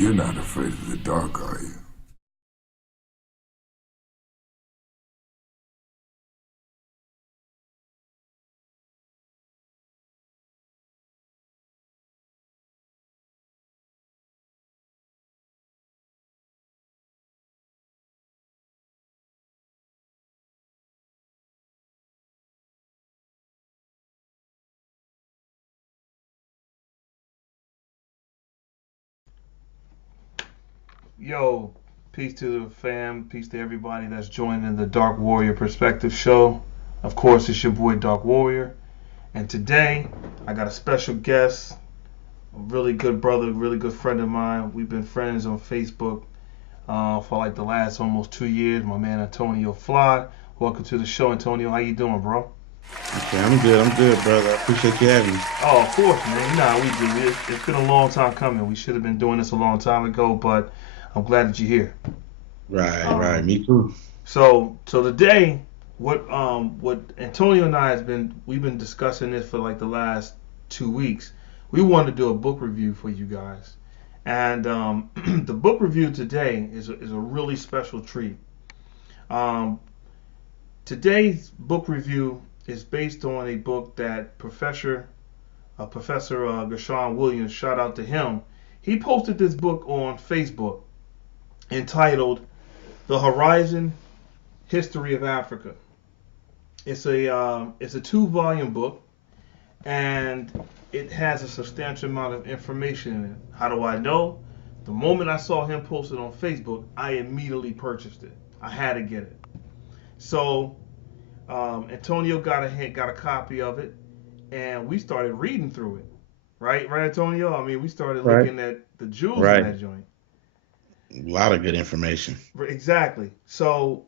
You're not afraid of the dark, are you? Yo, peace to the fam, peace to everybody that's joining the Dark Warrior Perspective Show. Of course, it's your boy Dark Warrior, and today I got a special guest, a really good brother, really good friend of mine. We've been friends on Facebook for like the last almost 2 years. My man Antonio Flye. Welcome to the show, Antonio. How you doing, bro? Okay, I'm good. I'm good, brother. I appreciate you having me. Oh, of course, man. You know how we do. It's been a long time coming. We should have been doing this a long time ago, but I'm glad that you're here. Right, right. Um, Me too. so today, what Antonio and I we've been discussing this for like the last 2 weeks. We wanted to do a book review for you guys, and the book review today is a really special treat. Um, Today's book review is based on a book that Professor Gershon Williams, shout out to him. He posted this book on Facebook entitled "The Horizon History of Africa." It's a 2 volume book, and it has a substantial amount of information in it. How do I know? The moment I saw him post it on Facebook, I immediately purchased it. I had to get it. So Antonio got a copy of it, and we started reading through it. Right, Antonio. I mean, we started Right, looking at the jewels in right. that joint. A lot of good information. Exactly. So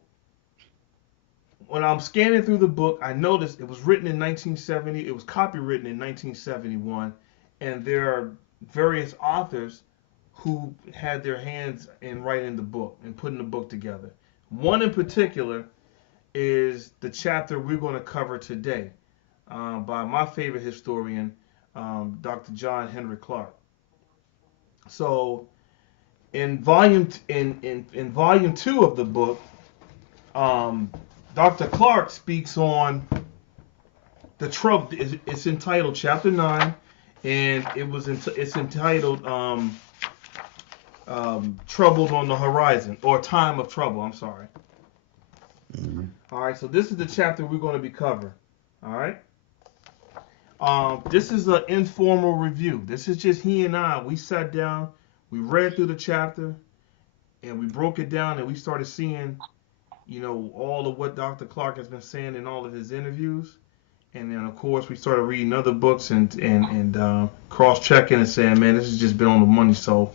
when I'm scanning through the book, I noticed it was written in 1970. It was copywritten in 1971, and there are various authors who had their hands in writing the book and putting the book together. One in particular is the chapter we're going to cover today, by my favorite historian, Dr. John Henrik Clarke. So in volume two of the book, um, Dr. Clarke speaks on the trouble. It's entitled Chapter 9, and it's entitled "Troubled on the Horizon" or "Time of Trouble." I'm sorry. Mhm. All right, so this is the chapter we're going to be covering. All right. This is an informal review. This is just he and I. We sat down, we read through the chapter, and we broke it down, and we started seeing, all of what Dr. Clarke has been saying in all of his interviews. And then, of course, we started reading other books and cross-checking and saying, man, this has just been on the money. So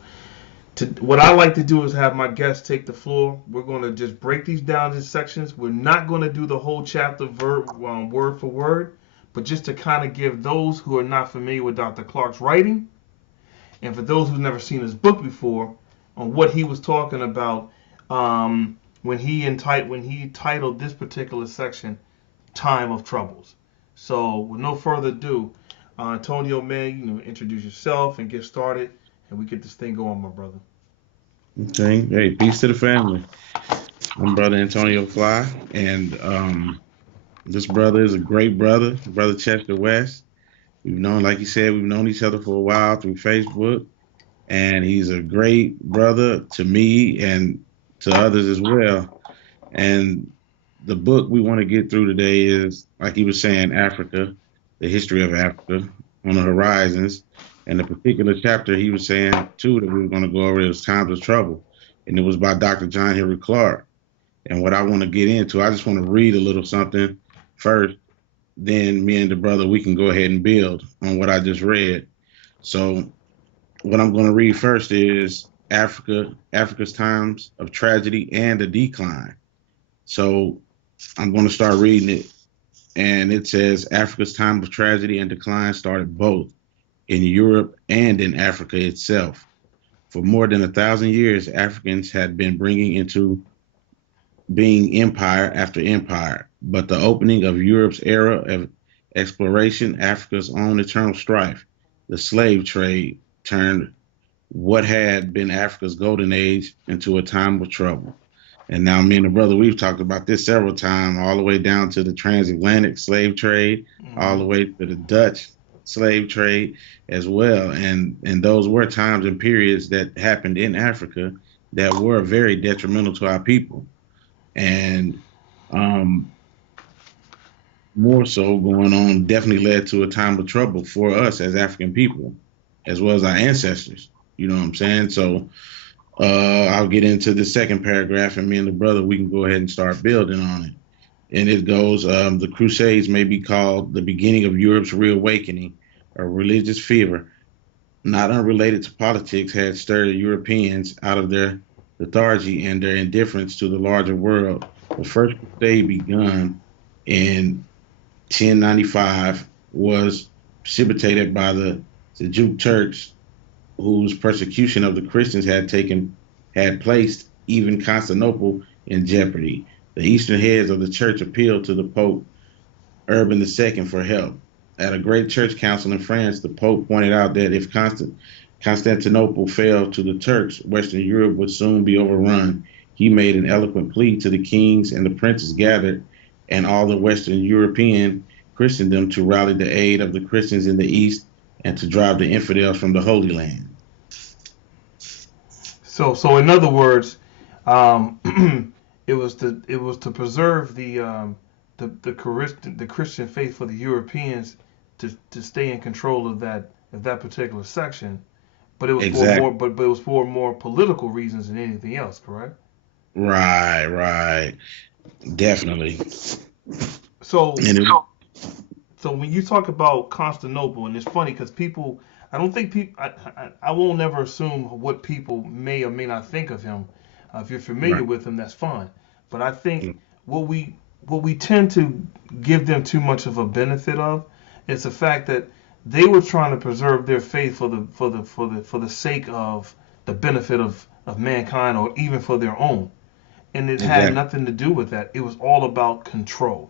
what I like to do is have my guests take the floor. We're going to just break these down in sections. We're not going to do the whole chapter word for word, but just to kind of give those who are not familiar with Dr. Clarke's writing, and for those who've never seen his book before, on what he was talking about when he titled this particular section "Time of Troubles." So, with no further ado, Antonio, man, introduce yourself and get started, and we get this thing going, my brother. Okay. Hey, peace to the family. I'm brother Antonio Fly, and this brother is a great brother, brother Chester West. We've known, like you said, we've known each other for a while through Facebook, and he's a great brother to me and to others as well. And the book we want to get through today is, like he was saying, Africa, the history of Africa on the horizons. And the particular chapter he was saying too that we were going to go over is Times of Trouble, and it was by Dr. John Henry Clarke. And what I want to get into, I just want to read a little something first. Then me and the brother we can go ahead and build on what I just read. So what I'm going to read first is Africa's times of tragedy and a decline. So I'm going to start reading it, and it says Africa's time of tragedy and decline started both in Europe and in Africa itself. For more than 1,000 years, Africans had been bringing into being empire after empire, but the opening of Europe's era of exploration, Africa's own eternal strife, the slave trade turned what had been Africa's golden age into a time of trouble. And now me and the brother, we've talked about this several times, all the way down to the transatlantic slave trade, all the way to the Dutch slave trade as well. And those were times and periods that happened in Africa that were very detrimental to our people. And more so going on definitely led to a time of trouble for us as African people, as well as our ancestors. You know what I'm saying? So I'll get into the second paragraph, and me and the brother, we can go ahead and start building on it. And it goes, the Crusades may be called the beginning of Europe's reawakening. A religious fever, not unrelated to politics, had stirred Europeans out of their lethargy and their indifference to the larger world. The first crusade begun in 1095 was precipitated by the Seljuk Turks, whose persecution of the Christians had placed even Constantinople in jeopardy. The eastern heads of the church appealed to the Pope Urban II for help. At a great church council in France, the Pope pointed out that if Constantinople fell to the Turks, Western Europe would soon be overrun. He made an eloquent plea to the kings, and the princes gathered, and all the Western European Christendom to rally the aid of the Christians in the East and to drive the infidels from the Holy Land. So in other words, it was to preserve the Christian faith for the Europeans to stay in control of that particular section, but it was for more political reasons than anything else, correct? Right, definitely. So when you talk about Constantinople, and it's funny because I won't never assume what people may or may not think of him. If you're familiar with him, that's fine. But I think what we tend to give them too much of a benefit of is the fact that they were trying to preserve their faith for the sake of the benefit of mankind, or even for their own. And it had nothing to do with that. It was all about control,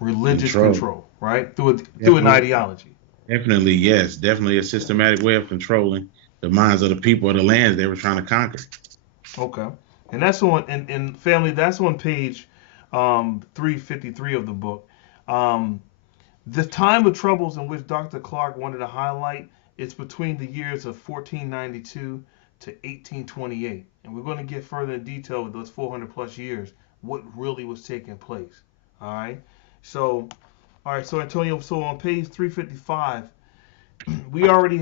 religious control, right? Through an ideology. Definitely, yes. Definitely a systematic way of controlling the minds of the people of the lands they were trying to conquer. Okay. And that's on, and family, that's on page 353 of the book. The time of troubles in which Dr. Clarke wanted to highlight, it's between the years of 1492 to 1828. And we're going to get further in detail with those 400 plus years, what really was taking place. All right. So Antonio, so on page 355, we've already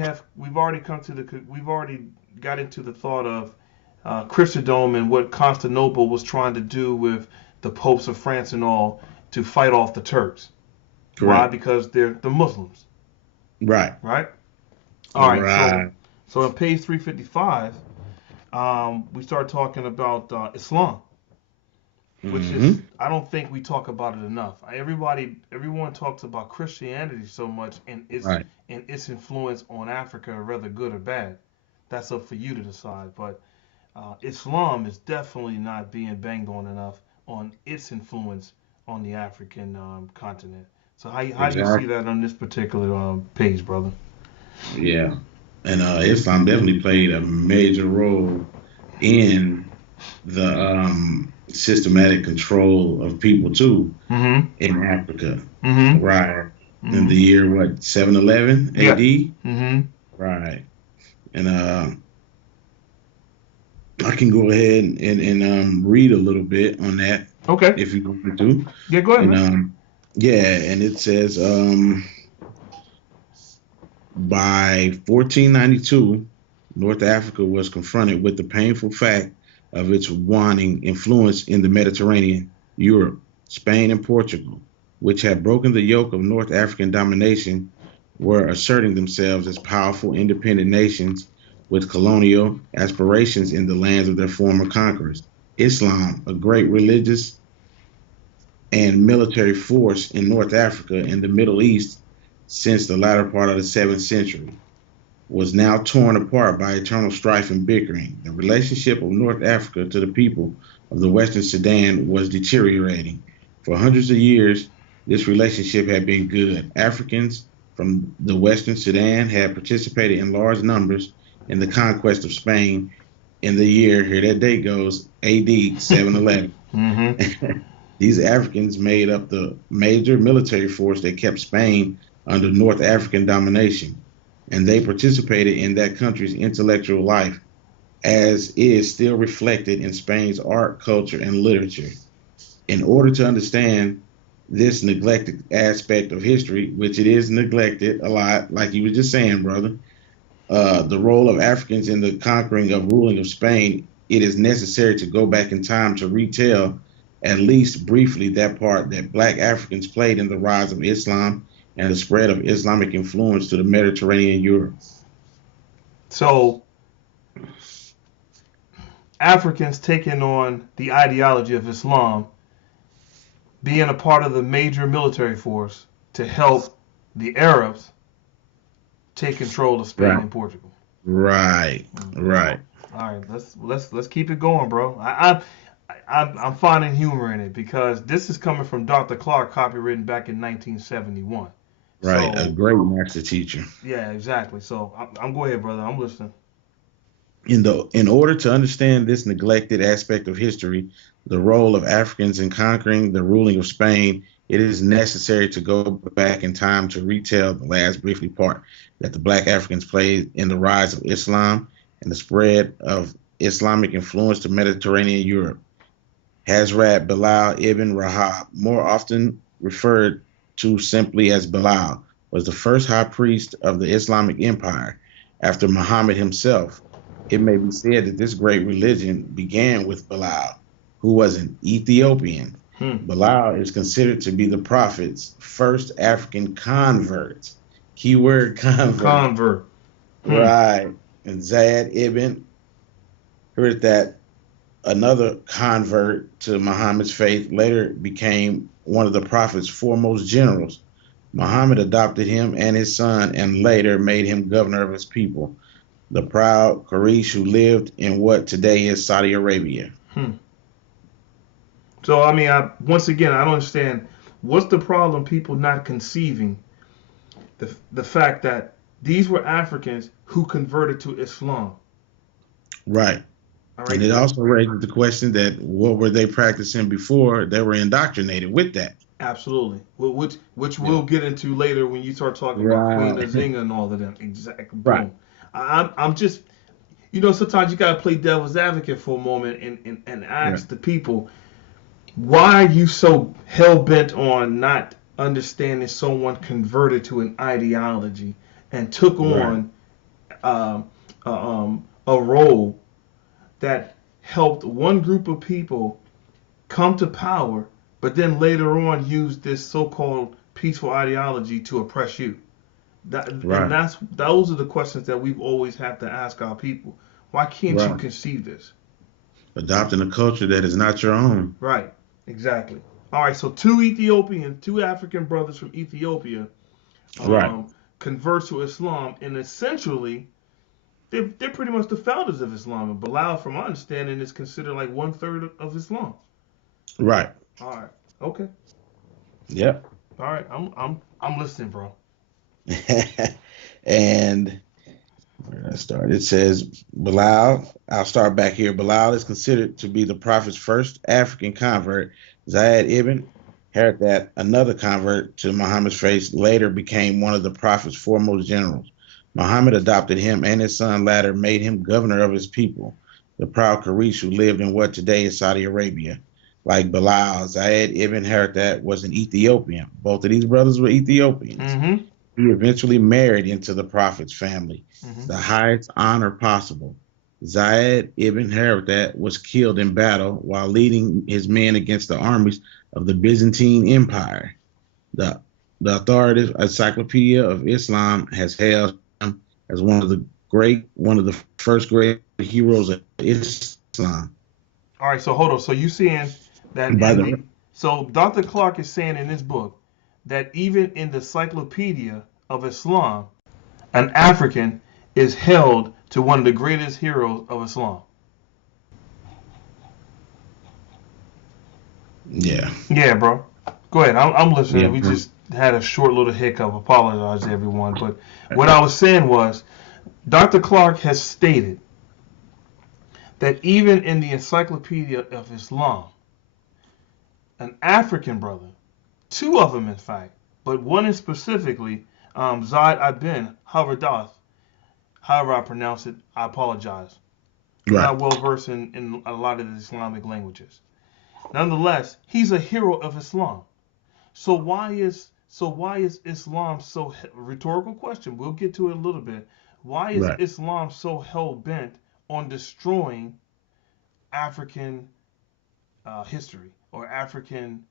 got into the thought of Christendom and what Constantinople was trying to do with the popes of France and all to fight off the Turks. Correct. Why? Because they're the Muslims. Right. All right. So on page 355, we start talking about Islam, which is, I don't think we talk about it enough. Everyone talks about Christianity so much and its influence on Africa, whether good or bad. That's up for you to decide. But Islam is definitely not being banged on enough on its influence on the African continent. So how do you see that on this particular page, brother? Yeah, and Islam definitely played a major role in the systematic control of people too in Africa. Right. In the year 711 AD. Right. And I can go ahead and read a little bit on that. Okay. If you want to. Yeah, go ahead. And, and it says by 1492, North Africa was confronted with the painful fact of its waning influence in the Mediterranean, Europe, Spain, and Portugal, which had broken the yoke of North African domination, were asserting themselves as powerful independent nations with colonial aspirations in the lands of their former conquerors. Islam, a great religious and military force in North Africa and the Middle East since the latter part of the 7th century, was now torn apart by eternal strife and bickering. The relationship of North Africa to the people of the Western Sudan was deteriorating. For hundreds of years, this relationship had been good. Africans from the Western Sudan had participated in large numbers in the conquest of Spain in the year, here that date goes, AD 711. Mm-hmm. These Africans made up the major military force that kept Spain under North African domination, and they participated in that country's intellectual life, as is still reflected in Spain's art, culture, and literature. In order to understand this neglected aspect of history, which it is neglected a lot, like you were just saying, brother, the role of Africans in the conquering of ruling of Spain, it is necessary to go back in time to retell, at least briefly, that part that Black Africans played in the rise of Islam and the spread of Islamic influence to the Mediterranean Europe. So, Africans taking on the ideology of Islam, being a part of the major military force to help the Arabs take control of Spain and Portugal. Right, right. All right, let's keep it going, bro. I'm finding humor in it because this is coming from Dr. Clarke, copywritten back in 1971. Right, So, a great master teacher. Yeah, exactly. So I'm go ahead, brother. I'm listening. In order to understand this neglected aspect of history, the role of Africans in conquering the ruling of Spain, it is necessary to go back in time to retell the last briefly part that the Black Africans played in the rise of Islam and the spread of Islamic influence to Mediterranean Europe. Hazrat Bilal ibn Rahab, more often referred to simply as Bilal, was the first high priest of the Islamic Empire after Muhammad himself. It may be said that this great religion began with Bilal, who was an Ethiopian. Bilal is considered to be the Prophet's first African convert. Keyword convert. Right. And Zayed ibn heard that another convert to Muhammad's faith later became one of the Prophet's foremost generals. Muhammad adopted him and his son and later made him governor of his people, the proud Quraysh who lived in what today is Saudi Arabia. So, I mean, once again, I don't understand. What's the problem people not conceiving the fact that these were Africans who converted to Islam? Right. All right. And it also raises the question that what were they practicing before they were indoctrinated with that? Absolutely. Which we'll get into later when you start talking about Queen Nzinga and all of them. Exactly. Right. I'm just, sometimes you got to play devil's advocate for a moment and ask the people, why are you so hell-bent on not understanding someone converted to an ideology and took on a role that helped one group of people come to power, but then later on use this so-called peaceful ideology to oppress you? And those are the questions that we've always had to ask our people. Why can't you conceive this? Adopting a culture that is not your own. Right. Exactly. All right. So two African brothers from Ethiopia, convert to Islam, and essentially, they're pretty much the founders of Islam. And Bilal, from my understanding, is considered like 1/3 of Islam. Right. All right. Okay. Yep. All right. I'm listening, bro. And where did I start? It says Bilal. I'll start back here. Bilal is considered to be the Prophet's first African convert. Zayed ibn Harithat, another convert to Muhammad's faith, later became one of the Prophet's foremost generals. Muhammad adopted him and his son later made him governor of his people, the proud Quraysh who lived in what today is Saudi Arabia. Like Bilal, Zayed ibn Harithat was an Ethiopian. Both of these brothers were Ethiopians. Mm-hmm. He eventually married into the Prophet's family, the highest honor possible. Zayed ibn Harithat was killed in battle while leading his men against the armies of the Byzantine Empire. The authoritative Encyclopedia of Islam has hailed him as one of the first great heroes of Islam. All right, so hold on. So you saying that? So Dr. Clarke is saying in this book that even in the Encyclopedia of Islam, an African is held to one of the greatest heroes of Islam. Yeah. Yeah, bro. Go ahead. I'm listening. Yeah, we just had a short little hiccup. Apologize, everyone. But what I was saying was, Dr. Clarke has stated that even in the Encyclopedia of Islam, an African brother, two of them in fact, but one is specifically Zaid ibn Haradath, however I pronounce it, I apologize. I'm Right. not well versed in a lot of the Islamic languages. Nonetheless, he's a hero of Islam. So why is Islam so rhetorical question? We'll get to it a little bit. Why is Right. Islam so hell bent on destroying African history or African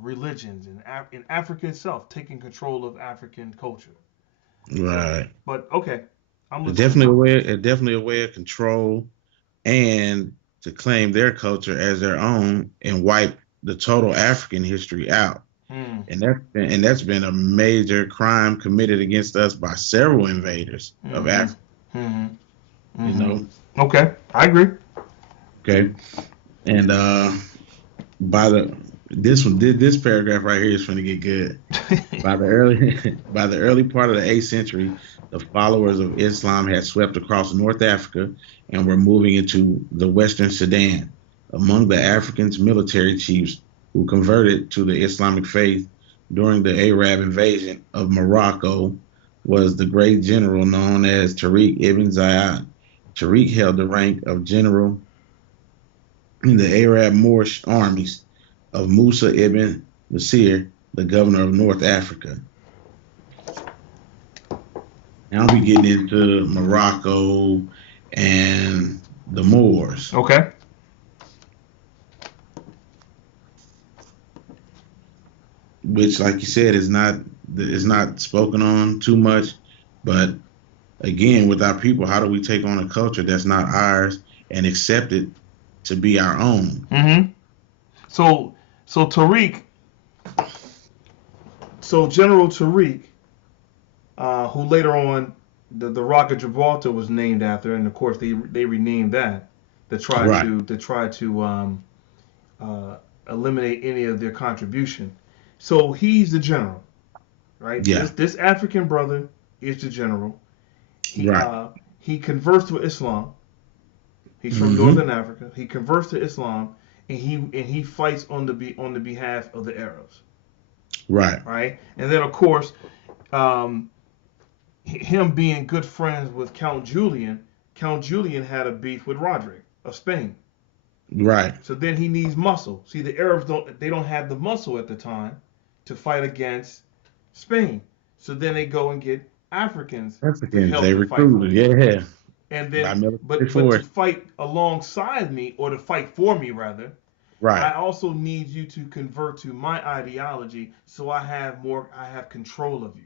religions and in Africa itself, taking control of African culture? Right. But okay, I'm listening. Definitely a way of control and to claim their culture as their own and wipe the total African history out. Hmm. And that's been a major crime committed against us by several invaders of Africa. Mm-hmm. You know. Okay, I agree. Okay. And this paragraph right here is going to get good. By the early part of the 8th century, the followers of Islam had swept across North Africa and were moving into the Western Sudan. Among the Africans' military chiefs who converted to the Islamic faith during the Arab invasion of Morocco was the great general known as Tariq ibn Ziyad. Tariq held the rank of general in the Arab Moorish armies of Musa ibn Nasir, the governor of North Africa. Now we getting into Morocco and the Moors. Okay. Which, like you said, is not spoken on too much. But again, with our people, how do we take on a culture that's not ours and accept it to be our own? Mm-hmm. So Tariq, General Tariq, who later on the Rock of Gibraltar was named after, and of course they renamed that to try to eliminate any of their contribution. So he's the general, right? Yeah. This African brother is the general. He converts to Islam. He's from Northern Africa. He converts to Islam, and he fights on the behalf of the Arabs. Right. Right. And then of course, him being good friends with Count Julian had a beef with Roderick of Spain. Right. So then he needs muscle. See, the Arabs don't have the muscle at the time to fight against Spain. So then they go and get Africans to help they recruited, yeah. And then, but to fight alongside me, or to fight for me rather, right. I also need you to convert to my ideology, so I have control of you.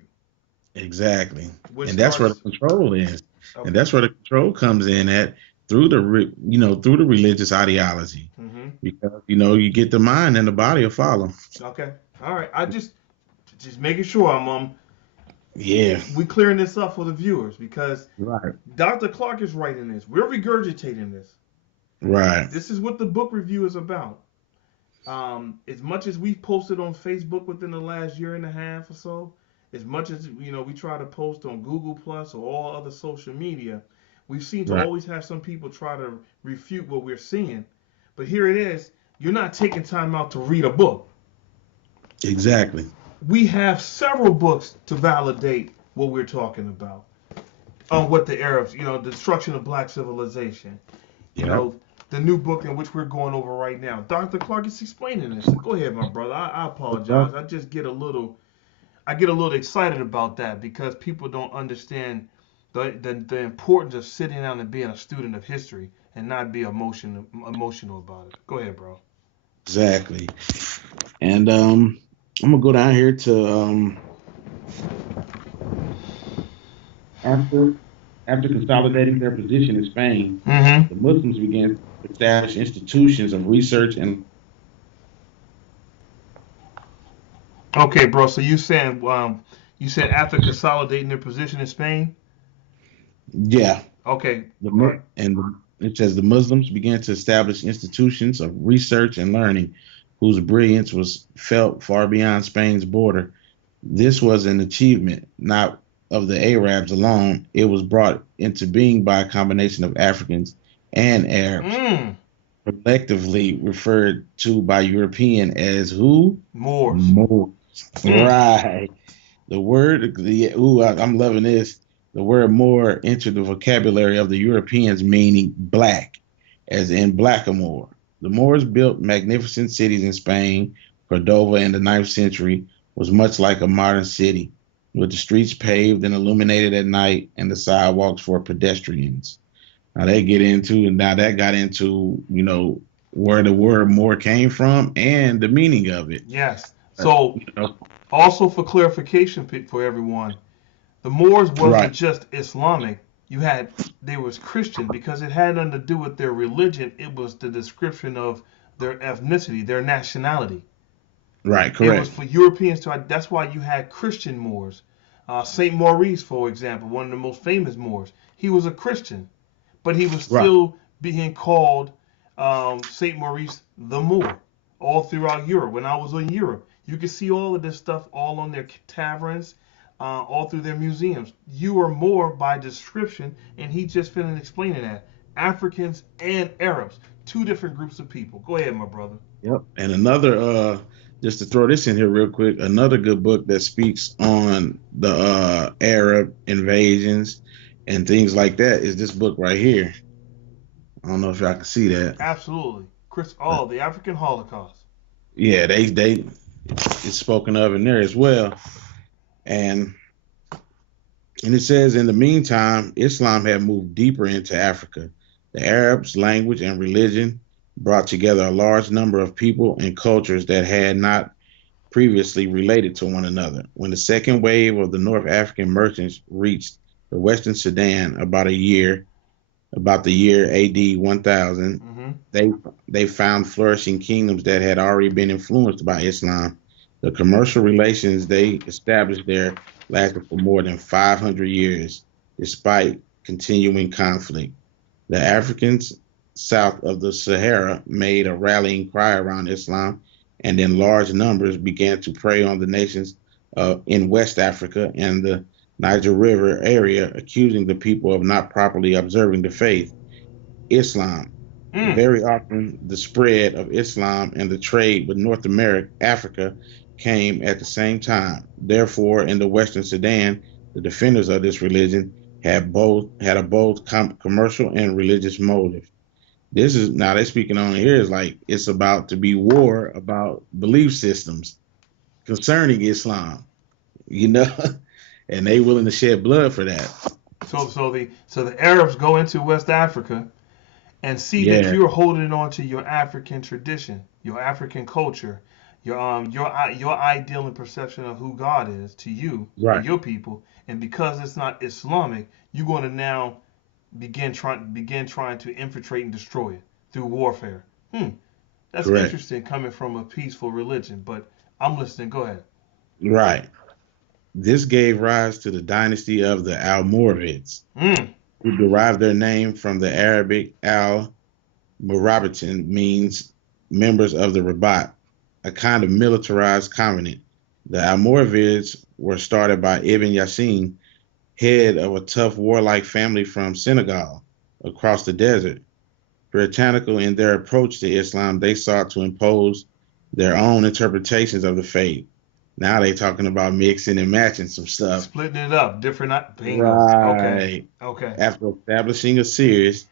Exactly. And that's where the control is. Okay. And that's where the control comes in at through the religious ideology. Mm-hmm. Because you get the mind and the body will follow. Okay. All right. I just making sure I'm yeah. We clearing this up for the viewers, because right. Dr. Clarke is writing this. We're regurgitating this. Right. This is what the book review is about. As much as we've posted on Facebook within the last year and a half or so, as much as we try to post on Google Plus or all other social media, we've seen to always have some people try to refute what we're seeing. But here it is. You're not taking time out to read a book. Exactly. We have several books to validate what we're talking about. On what the Arabs, the destruction of black civilization. The new book in which we're going over right now. Dr. Clarke is explaining this. Go ahead, my brother. I apologize. I just get a little excited about that, because people don't understand the importance of sitting down and being a student of history and not be emotional about it. Go ahead, bro. Exactly. And I'm gonna go down here to after consolidating their position in Spain, the Muslims began to establish institutions of research and. Okay, bro. So you said after consolidating their position in Spain? Yeah. Okay. It says the Muslims began to establish institutions of research and learning, whose brilliance was felt far beyond Spain's border. This was an achievement not of the Arabs alone, it was brought into being by a combination of Africans and Arabs, Mm. collectively referred to by European as who? Moors. Moors. Mm. Right. I'm loving this. The word Moor entered the vocabulary of the Europeans, meaning black, as in blackamoor. The Moors built magnificent cities in Spain. Cordova in the ninth century was much like a modern city, with the streets paved and illuminated at night and the sidewalks for pedestrians. Now that got into, where the word Moor came from and the meaning of it. Yes. Uh, So, you know, also for clarification for everyone, the Moors wasn't right, just Islamic. They was Christian because it had nothing to do with their religion. It was the description of their ethnicity, their nationality. right, It was correct. for Europeans to. That's why you had Christian Moors. Saint Maurice, for example, one of the most famous Moors. He was a Christian, but he was Right. still being called Saint Maurice the Moor all throughout Europe. When I was in Europe, you could see all of this stuff all on their taverns, all through their museums. You are Moor by description, and he just finished explaining that. Africans and Arabs, two different groups of people. Go ahead, my brother. Yep. And another, just to throw this in here real quick, another good book that speaks on the Arab invasions and things like that is this book right here. I don't know if y'all can see that. Absolutely. Uh, The African Holocaust. yeah, they it's spoken of in there as well. And it says in the meantime, Islam had moved deeper into Africa. The Arabs' language and religion brought together a large number of people and cultures that had not previously related to one another. When the second wave of the North African merchants reached the Western Sudan about the year AD 1000, Mm-hmm. they they found flourishing kingdoms that had already been influenced by Islam. The commercial relations they established there lasted for more than 500 years, despite continuing conflict. The Africans south of the Sahara made a rallying cry around Islam, and in large numbers began to prey on the nations in West Africa and the Niger River area, accusing the people of not properly observing the faith. Islam. Mm. Very often, the spread of Islam and the trade with North America, Africa came at the same time. Therefore, in the Western Sudan, the defenders of this religion had a both commercial and religious motive. This is now they're speaking on here is like it's about to be war about belief systems concerning Islam, you know, and they willing to shed blood for that. So the Arabs go into West Africa and see that Yeah, you're holding on to your African tradition, your African culture, your ideal and perception of who God is to you and right, your people, and because it's not Islamic, you're going to now begin trying to infiltrate and destroy it through warfare. Hmm, that's correct, interesting coming from a peaceful religion, but I'm listening. Go ahead. right. This gave rise to the dynasty of the Almoravids, Hmm. who derived their name from the Arabic al-Murabitan, means members of the Rabat, a kind of militarized covenant. The Almoravids were started by Ibn Yassin, head of a tough warlike family from Senegal across the desert. Puritanical in their approach to Islam, they sought to impose their own interpretations of the faith. Now they talking about mixing and matching some stuff. Splitting it up, different bingo. Okay, Right. okay. After establishing a series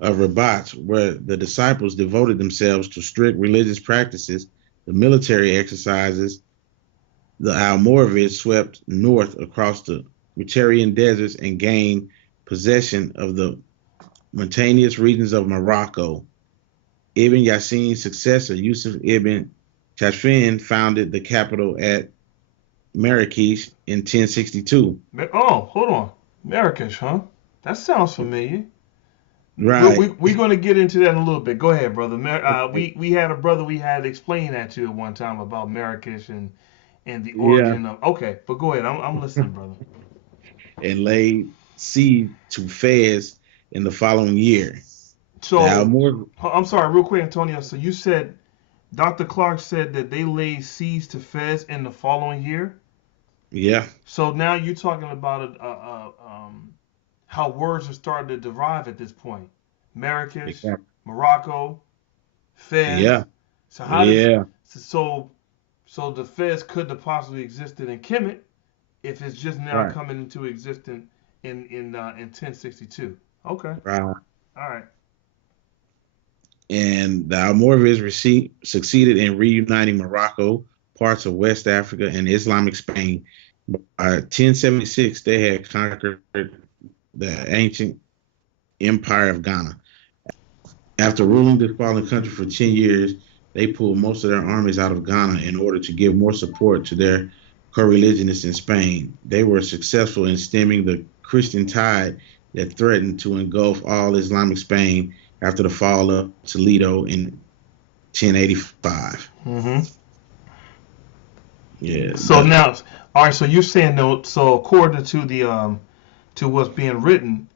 of rabbats where the disciples devoted themselves to strict religious practices, the military exercises, the Almoravids swept north across the Rutarian deserts and gained possession of the mountainous regions of Morocco. Ibn Yassin's successor, Yusuf ibn Tashfin, founded the capital at Marrakesh in 1062. Oh, hold on. Marrakesh, huh? That sounds familiar. Right. We're going to get into that in a little bit. Go ahead, brother. We had a brother we had explain that to at one time about Marrakesh and the Yeah. origin of. Okay, but go ahead. I'm listening, brother. And laid siege to Fez in the following year. The So Almor I'm sorry, real quick, Antonio. So you said Dr. Clarke said that they laid siege to Fez in the following year. Yeah. So now you're talking about how words are starting to derive at this point. Marrakesh, Exactly. Morocco, Yeah. Fez. So how does Yeah. so so the Fez couldn't have possibly existed in Kemet if it's just now Right. coming into existence in 1062. Okay. Right. All right. And the Almoravids succeeded in reuniting Morocco, parts of West Africa, and Islamic Spain. By 1076, they had conquered the ancient empire of Ghana. After ruling this fallen country for 10 years, they pulled most of their armies out of Ghana in order to give more support to their co-religionists in Spain. They were successful in stemming the Christian tide that threatened to engulf all Islamic Spain after the fall of Toledo in 1085. Mm-hmm. Yeah, So now, all right. So you're saying though. So according to the to what's being written,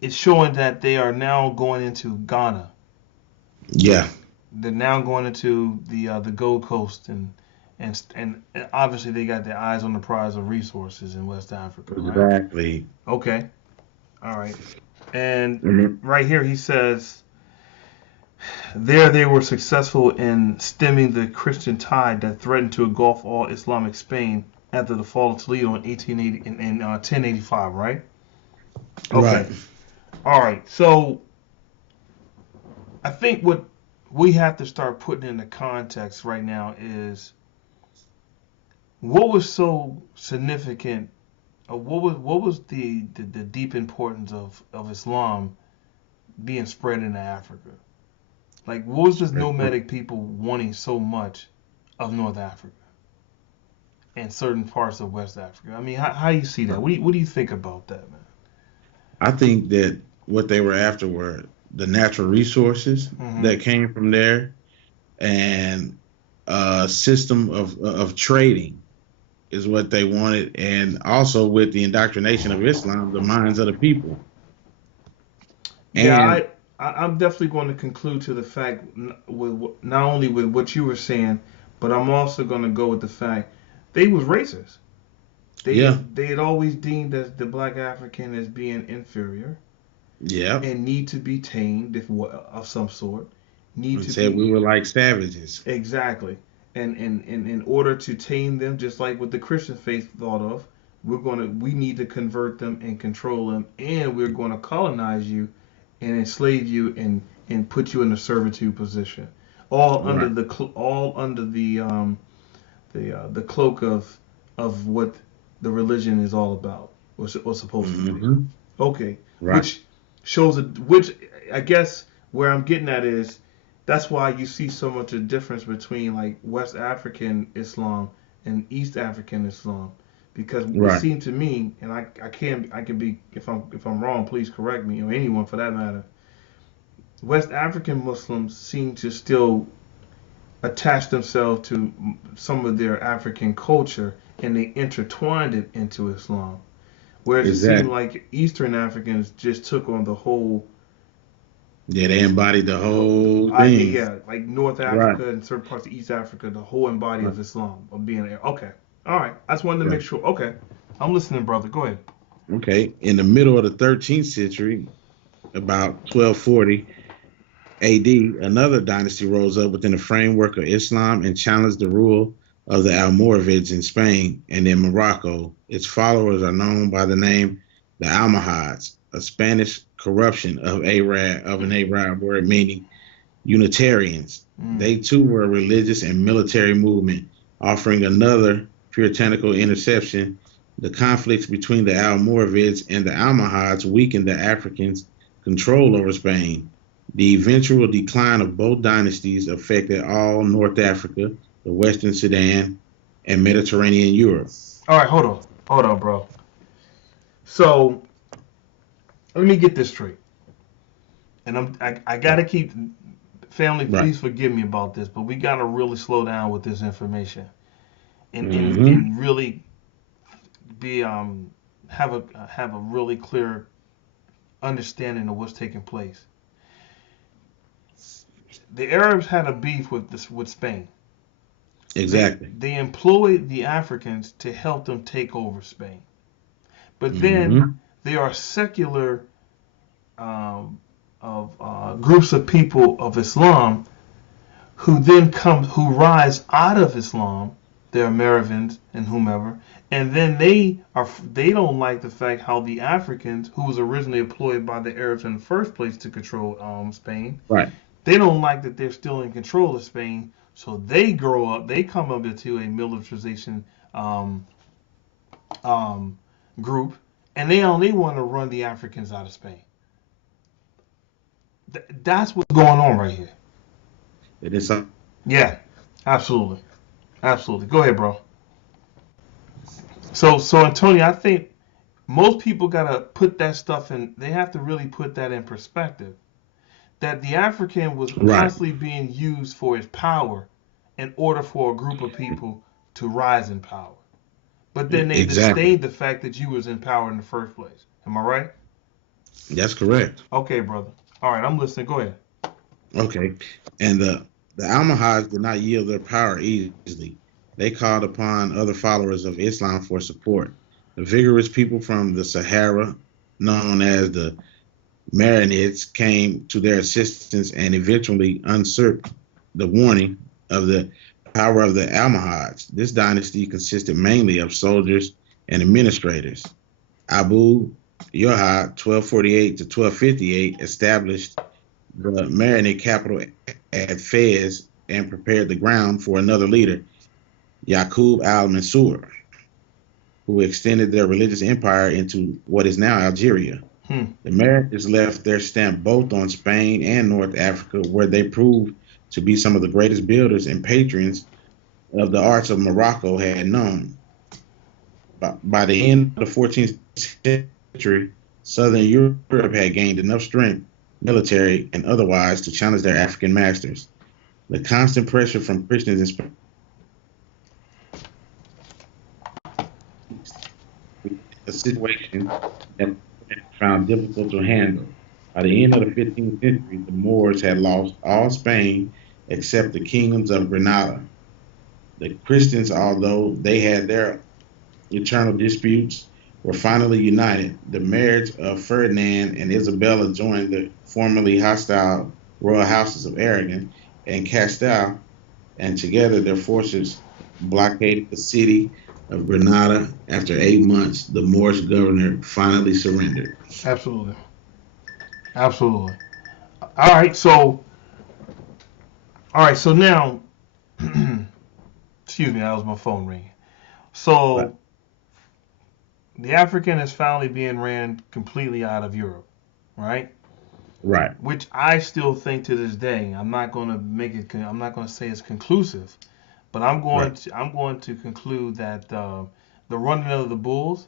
it's showing that they are now going into Ghana. yeah, They're now going into the Gold Coast and obviously they got their eyes on the prize of resources in West Africa, right? exactly. Okay. All right. And Mhm. right here he says there they were successful in stemming the Christian tide that threatened to engulf all Islamic Spain after the fall of Toledo in 1880 in 1085, right? Right. Okay. All right. So I think what we have to start putting into context right now is what was so significant. What was the deep importance of Islam being spread into Africa? Like, what was this nomadic people wanting so much of North Africa and certain parts of West Africa? I mean, how do you see that? What do you think about that, man? I think that what they were after were the natural resources Mm-hmm. that came from there and a system of trading is what they wanted, and also with the indoctrination of Islam, the minds of the people. Yeah, And I'm definitely going to conclude to the fact with not only with what you were saying, but I'm also going to go with the fact they was racist. yeah, They had always deemed as the black African as being inferior yeah, and need to be tamed if of some sort. Need and to said be we were like savages. exactly, and in order to tame them, just like what the Christian faith thought of, we need to convert them and control them, and we're going to colonize you and enslave you and put you in a servitude position, Right. all under the cloak of what the religion is all about, or supposed to be. Hmm. Okay, Right. which shows which I guess where I'm getting at is that's why you see so much a difference between like West African Islam and East African Islam, because it Right. seemed to me, and I can be if I'm wrong, please correct me or anyone for that matter. West African Muslims seem to still attach themselves to some of their African culture and they intertwined it into Islam. Whereas it seemed Exactly. like Eastern Africans just took on the whole, Yeah, they embodied the whole thing. yeah, like North Right. Africa and certain parts of East Africa, the whole embody Right. of Islam, of being there. Okay. All right. I just wanted to make Right. sure. Okay. I'm listening, brother. Go ahead. Okay. In the middle of the 13th century, about 1240 AD, another dynasty rose up within the framework of Islam and challenged the rule of the Almoravids in Spain and in Morocco. Its followers are known by the name the Almohads, a Spanish corruption of an Arab word meaning Unitarians. Mm. They too were a religious and military movement, offering another puritanical interception. The conflicts between the Almoravids and the Almohads weakened the Africans' control over Spain. The eventual decline of both dynasties affected all North Africa, the Western Sudan, and Mediterranean Europe. All right. Hold on. Hold on, bro. So let me get this straight. And I gotta keep family. Right. Please forgive me about this, but we gotta really slow down with this information Hmm. and really be have a really clear understanding of what's taking place. The Arabs had a beef with Spain. Exactly. They employed the Africans to help them take over Spain. But then Mm-hmm. there are secular groups of people of Islam who rise out of Islam. They're Merovingans and whomever, and then they don't like the fact how the Africans, who was originally employed by the Arabs in the first place to control Spain, Right. they don't like that they're still in control of Spain. So they come up into a militarization um, group, and they only want to run the Africans out of Spain. That's what's going on right here. It is. Yeah, absolutely, absolutely. Go ahead, bro. So Antonio, I think most people gotta put that stuff in. They have to really put that in perspective. That the African was Right. constantly being used for his power in order for a group of people to rise in power. But then they Exactly. disdained the fact that you was in power in the first place. Am I right? That's correct. Okay, brother. All right, I'm listening. Go ahead. Okay. And the Almohads did not yield their power easily. They called upon other followers of Islam for support. The vigorous people from the Sahara, known as the Marinids, came to their assistance and eventually usurped the warning of the power of the Almohads. This dynasty consisted mainly of soldiers and administrators. Abu Yoha, 1248 to 1258, established the Marinid capital at Fez and prepared the ground for another leader, Yaqub al-Mansur, who extended their religious empire into what is now Algeria. Hmm. The Marids left their stamp both on Spain and North Africa, where they proved to be some of the greatest builders and patrons of the arts of Morocco had known. By the end of the 14th century, Southern Europe had gained enough strength, military and otherwise, to challenge their African masters. The constant pressure from Christians in Spain, a situation that found difficult to handle. By the end of the 15th century, the Moors had lost all Spain except the kingdoms of Granada. The Christians, although they had their internal disputes, were finally united. The marriage of Ferdinand and Isabella joined the formerly hostile royal houses of Aragon and Castile, and together their forces blockaded the city of Granada. After 8 months, the Moorish governor finally surrendered. Absolutely. Absolutely. All right. So now, excuse me, that was my phone ringing. Right. So the African is finally being ran completely out of Europe, right? Right. Which I still think to this day. I'm not going to make it. I'm not going to say it's conclusive, but Right. I'm going to conclude that the running of the bulls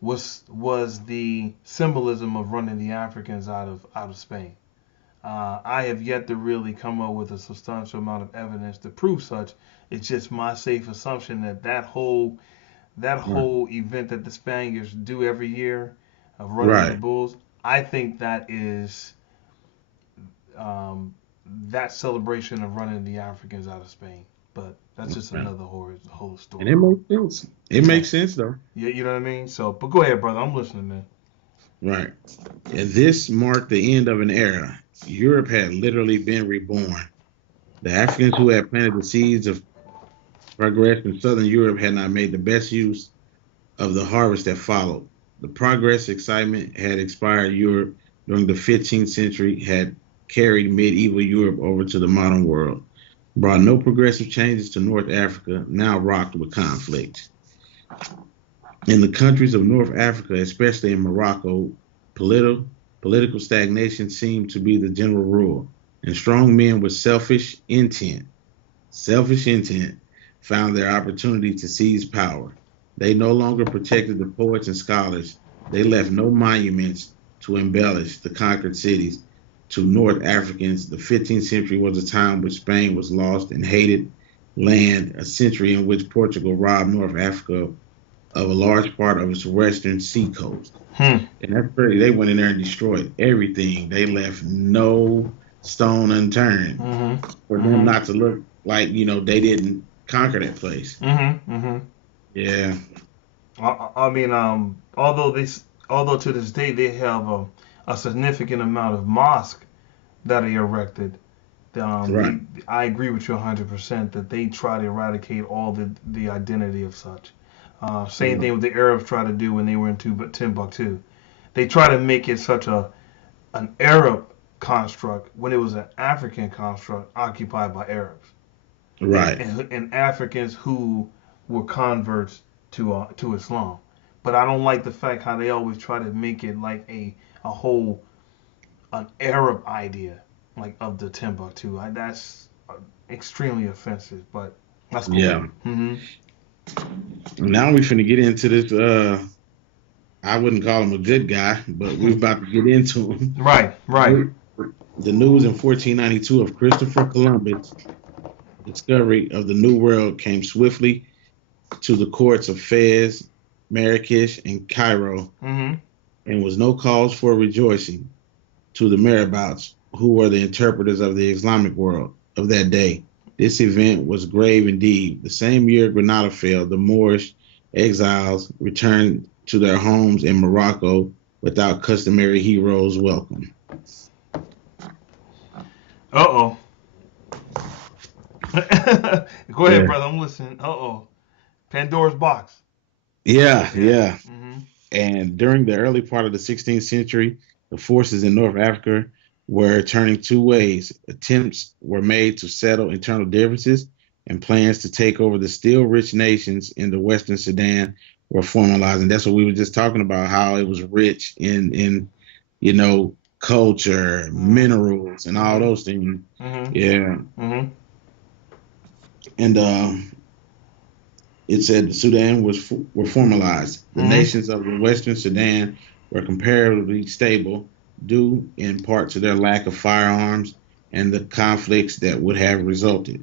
was the symbolism of running the Africans out of Spain. I have yet to really come up with a substantial amount of evidence to prove such. It's just my safe assumption that that Right. whole event that the Spaniards do every year of running of the Right. bulls, I think that is um, that celebration of running the Africans out of Spain. But that's just Right. another whole And story. it makes sense. It Yeah, makes sense though. yeah, you know what I mean. So, but go ahead, brother. I'm listening, man. Right. And this marked the end of an era. Europe had literally been reborn. The Africans who had planted the seeds of progress in Southern Europe had not made the best use of the harvest that followed. The progress excitement had inspired Europe during the 15th century, had carried medieval Europe over to the modern world, brought no progressive changes to North Africa, now rocked with conflict. In the countries of North Africa, especially in Morocco, political, political stagnation seemed to be the general rule, and strong men with selfish intent, found their opportunity to seize power. They no longer protected the poets and scholars. They left no monuments to embellish the conquered cities. To North Africans, the 15th century was a time when Spain was lost and hated land, a century in which Portugal robbed North Africa of a large part of its western seacoast. Hmm. And that's pretty. They went in there and destroyed everything. They left no stone unturned Mm-hmm. for them Mm-hmm. not to look like they didn't. conquer that place. Mm-hmm. Mm-hmm. Yeah. I mean, although to this day they have a significant amount of mosque that are erected. Right. I agree with you 100% that they try to eradicate all the identity of such. Same Right. thing with the Arabs try to do when they were in Timbuktu. They try to make it such an Arab construct when it was an African construct occupied by Arabs Right. and Africans who were converts to Islam. But I don't like the fact how they always try to make it like a whole an Arab idea like of the Timbuktu. That's extremely offensive, but that's cool. Yeah. Hmm. Now we finna get into this. I wouldn't call him a good guy, but we're about to get into him. Right, right. The news in 1492 of Christopher Columbus' discovery of the New World came swiftly to the courts of Fez, Marrakesh, and Cairo, Hmm. and was no cause for rejoicing to the marabouts, who were the interpreters of the Islamic world of that day. This event was grave indeed. The same year Granada fell, the Moorish exiles returned to their homes in Morocco without customary heroes' welcome. Uh-oh. Go ahead, Yeah. brother. I'm listening. Uh-oh. Pandora's box. Yeah, Yeah. yeah. Hmm. And during the early part of the 16th century, the forces in North Africa were turning two ways. Attempts were made to settle internal differences, and plans to take over the still rich nations in the Western Sudan were formalized. And that's what we were just talking about, how it was rich in culture, Hmm. minerals, and all Hmm. those things. Hmm. Yeah. Hmm. And it said the Sudan were formalized. The Hmm. nations of the Western Sudan were comparatively stable, due in part to their lack of firearms and the conflicts that would have resulted.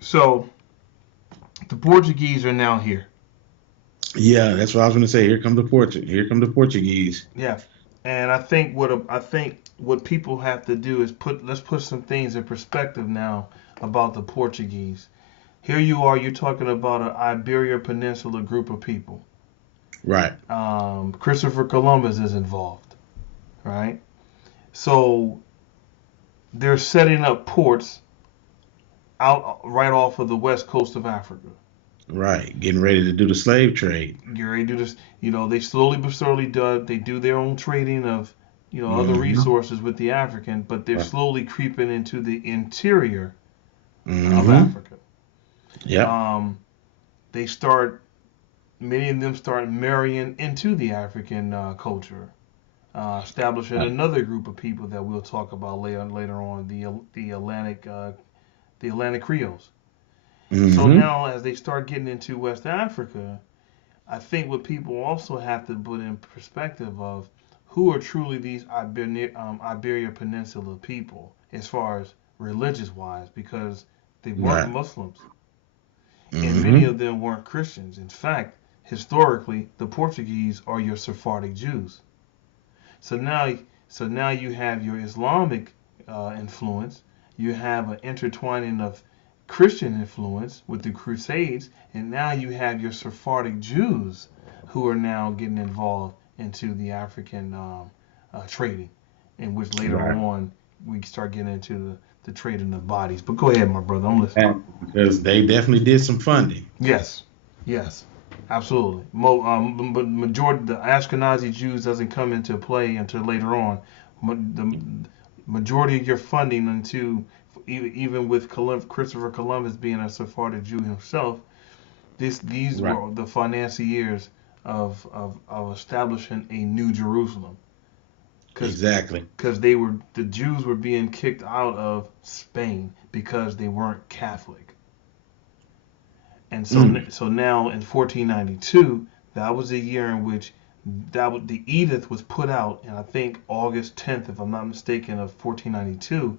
So the Portuguese are now here. Yeah, that's what I was going to say. Here come the Here come the Portuguese. Yeah, and I think what people have to do is let's put some things in perspective now about the Portuguese. Here you are, you're talking about an Iberia Peninsula group of people. Right. Christopher Columbus is involved, right? So they're setting up ports out right off of the west coast of Africa. Right. Getting ready to do the slave trade. You're ready to do this. They slowly but surely do. They do their own trading of, other Mm-hmm. resources with the African, but they're Right. slowly creeping into the interior of Mm-hmm. Africa. Yep. Um, they start, many of them start marrying into the African culture, establishing another group of people that we'll talk about later on, the Atlantic Creoles. So Mm-hmm. now, as they start getting into West Africa, I think what people also have to put in perspective of who are truly these Iberia Peninsula people as far as religious wise, because they weren't Right. Muslims and many Mm-hmm. of them weren't Christians. In fact, historically, the Portuguese are your Sephardic Jews. So now, so now you have your Islamic influence. You have an intertwining of Christian influence with the Crusades, and now you have your Sephardic Jews who are now getting involved into the African trading, in which later Right. on we start getting into the trading of bodies. But go ahead, my brother, I'm listening. Because they definitely did some funding. Yes, yes, absolutely. But majority the Ashkenazi Jews doesn't come into play until later on. The majority of your funding into even with Christopher Columbus being a Sephardic Jew himself, these Right. were the financiers of establishing a new Jerusalem because Exactly. the Jews were being kicked out of Spain because they weren't Catholic. And Mm. so now in 1492, that was the year in which the edict was put out, and I think August 10th, if I'm not mistaken, of 1492,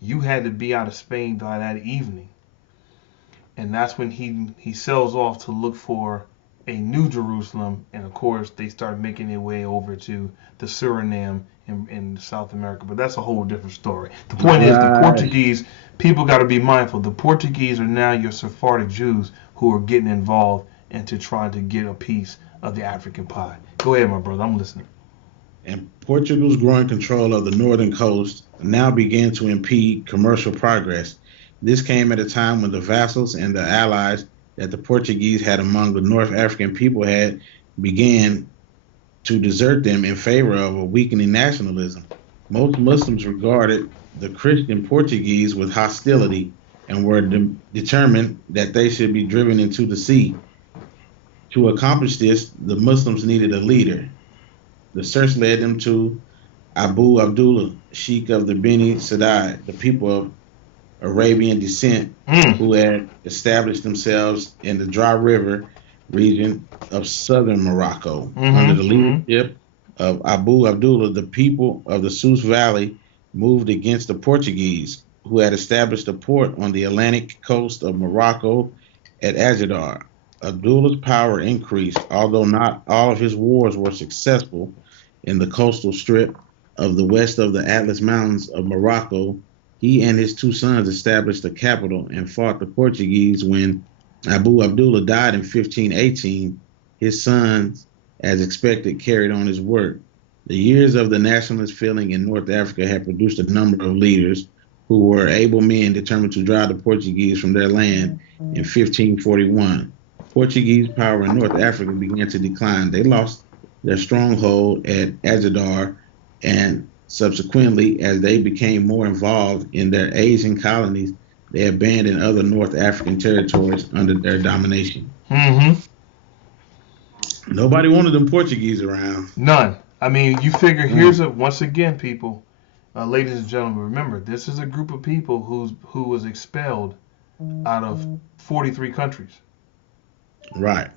you had to be out of Spain by that evening, and that's when he sails off to look for a New Jerusalem, and of course they started making their way over to the Suriname in South America. But that's a whole different story. The point is, the Portuguese people got to be mindful. The Portuguese are now your Sephardic Jews who are getting involved into trying to get a piece of the African pie. Go ahead, my brother. I'm listening. And Portugal's growing control of the northern coast now began to impede commercial progress. This came at a time when the vassals and the allies that the Portuguese had among the North African people had began to desert them in favor of a weakening nationalism. Most Muslims regarded the Christian Portuguese with hostility and were determined that they should be driven into the sea. To accomplish this, the Muslims needed a leader. The search led them to Abu Abdullah, Sheikh of the Beni Sadat, the people of Arabian descent, who had established themselves in the Dry River region of southern Morocco. Under the leadership of Abu Abdullah, the people of the Sus Valley moved against the Portuguese, who had established a port on the Atlantic coast of Morocco at Agadir. Abdullah's power increased, although not all of his wars were successful. In the coastal strip of the west of the Atlas Mountains of Morocco, he and his two sons established a capital and fought the Portuguese. When Abu Abdullah died in 1518, his sons, as expected, carried on his work. The years of the nationalist feeling in North Africa had produced a number of leaders who were able men determined to drive the Portuguese from their land in 1541. Portuguese power in North Africa began to decline. They lost their stronghold at Agadir, and subsequently, as they became more involved in their Asian colonies, they abandoned other North African territories under their domination. Nobody wanted them Portuguese around. None. I mean, you figure once again, people, ladies and gentlemen, remember, this is a group of people who was expelled out of 43 countries. Right.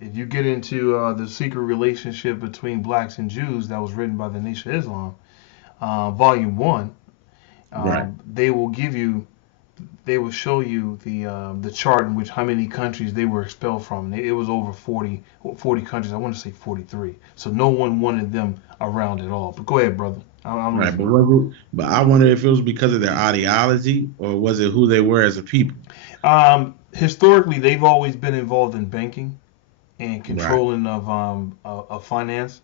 If you get into the secret relationship between blacks and Jews that was written by the Nation of Islam, Volume 1, they will show you the chart in which how many countries they were expelled from. It was over 40 countries. I want to say 43. So no one wanted them around at all. But go ahead, brother. Right, but I wonder if it was because of their ideology or was it who they were as a people? Historically, they've always been involved in banking and controlling of finance.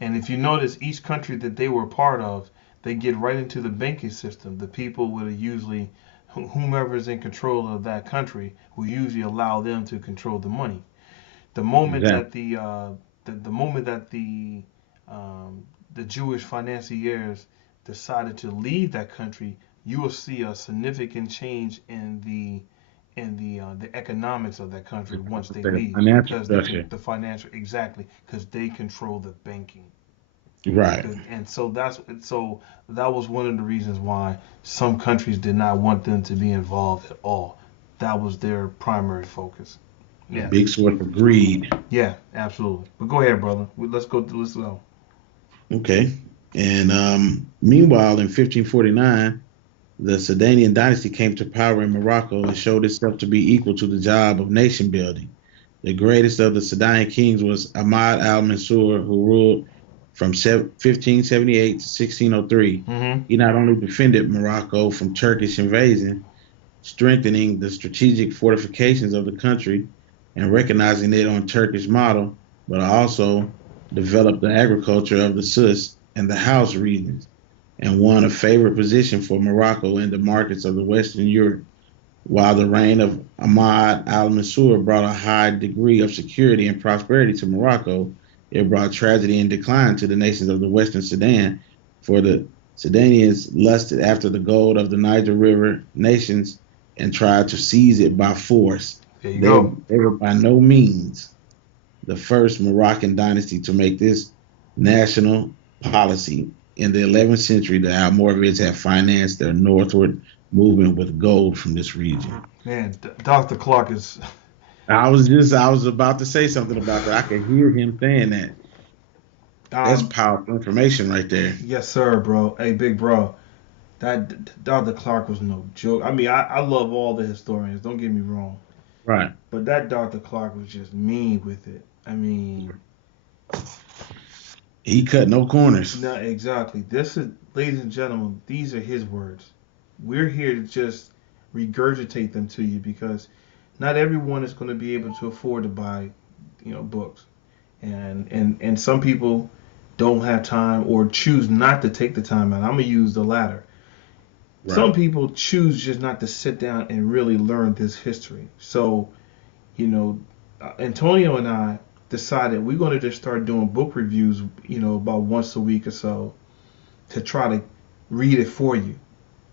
And if you notice, each country that they were a part of, they get right into the banking system. The people would usually, whomever is in control of that country, will usually allow them to control the money. The moment that the Jewish financiers decided to leave that country, you will see a significant change in the economics of that country once they leave, because the financial because they control the banking. Right. And so that was one of the reasons why some countries did not want them to be involved at all. That was their primary focus. Yeah. Big source of greed. Yeah, absolutely. But go ahead, brother. Let's go. Okay. And meanwhile, in 1549, the Saddanian dynasty came to power in Morocco and showed itself to be equal to the job of nation building. The greatest of the Saddanian kings was Ahmad al-Mansur, who ruled from 1578 to 1603. He not only defended Morocco from Turkish invasion, strengthening the strategic fortifications of the country and recognizing it on Turkish model, but also developed the agriculture of the Sus and the House regions, and won a favored position for Morocco in the markets of the Western Europe. While the reign of Ahmad al-Mansur brought a high degree of security and prosperity to Morocco, it brought tragedy and decline to the nations of the Western Sudan, for the Sudanians lusted after the gold of the Niger River nations and tried to seize it by force. There you go. They were by no means the first Moroccan dynasty to make this national policy. In the 11th century, the Almoravids had financed their northward movement with gold from this region. Man, Dr. Clarke is... I was about to say something about that. I could hear him saying that. That's powerful information right there. Yes, sir, bro. Hey, big bro. That Dr. Clarke was no joke. I mean, I love all the historians. Don't get me wrong. Right. But that Dr. Clarke was just mean with it. I mean, He cut no corners. not exactly. This is, ladies and gentlemen, these are his words. We're here to just regurgitate them to you because not everyone is going to be able to afford to buy, books, and some people don't have time or choose not to take the time out. I'm gonna use the latter. Right. Some people choose just not to sit down and really learn this history. So, Antonio and I decided we're going to just start doing book reviews, about once a week or so to try to read it for you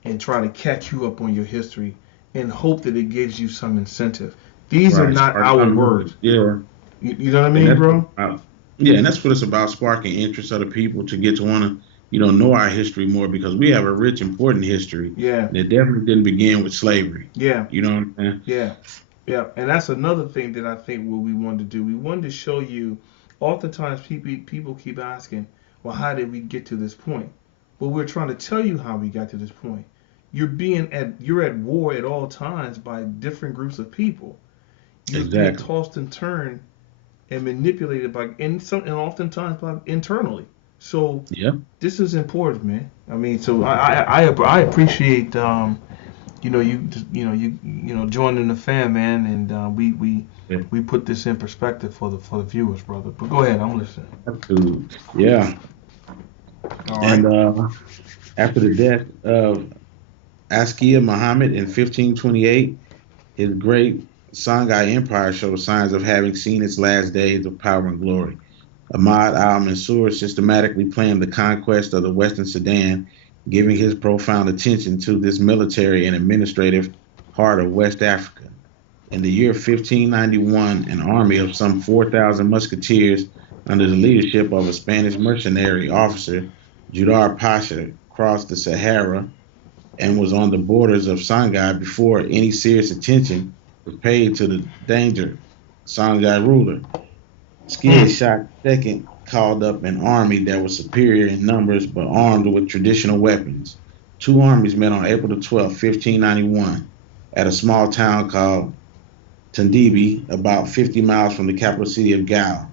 and try to catch you up on your history and hope that it gives you some incentive. These are not our words. Yeah. You know what I mean, bro? Yeah, and that's what it's about, sparking interest of the people to get to want to, know our history more because we have a rich, important history. Yeah. That definitely didn't begin with slavery. Yeah. You know what I'm saying? Yeah. Yeah. And that's another thing that I think what we wanted to do. We wanted to show you, oftentimes people keep asking, well, how did we get to this point? Well, we're trying to tell you how we got to this point. You're at war at all times by different groups of people. You're tossed and turned and manipulated and oftentimes internally. So this is important, man. I mean, so I appreciate you joining the fam, man, and we put this in perspective for the viewers, brother. But go ahead, I'm listening. Absolutely. Yeah. All right. And after the death of Askia Muhammad in 1528, his great Songhai Empire showed signs of having seen its last days of power and glory. Ahmad al-Mansur systematically planned the conquest of the Western Sudan, giving his profound attention to this military and administrative heart of West Africa. In the year 1591, an army of some 4,000 musketeers under the leadership of a Spanish mercenary officer, Judar Pasha, crossed the Sahara and was on the borders of Songhai before any serious attention was paid to the danger Songhai ruler. Skid Shot II called up an army that was superior in numbers but armed with traditional weapons. Two armies met on April the 12th, 1591, at a small town called Tundibi, about 50 miles from the capital city of Gao.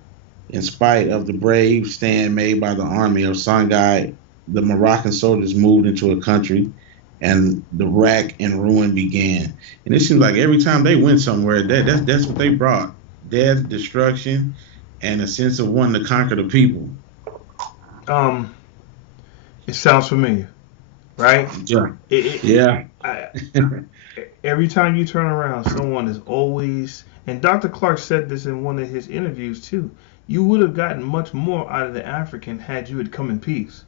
In spite of the brave stand made by the army of Songhai, the Moroccan soldiers moved into a country and the rack and ruin began. And it seems like every time they went somewhere, that's what they brought. Death, destruction, and a sense of wanting to conquer the people. It sounds familiar, right? Yeah. Every time you turn around, someone is always, and Dr. Clarke said this in one of his interviews too, you would have gotten much more out of the African had you had come in peace.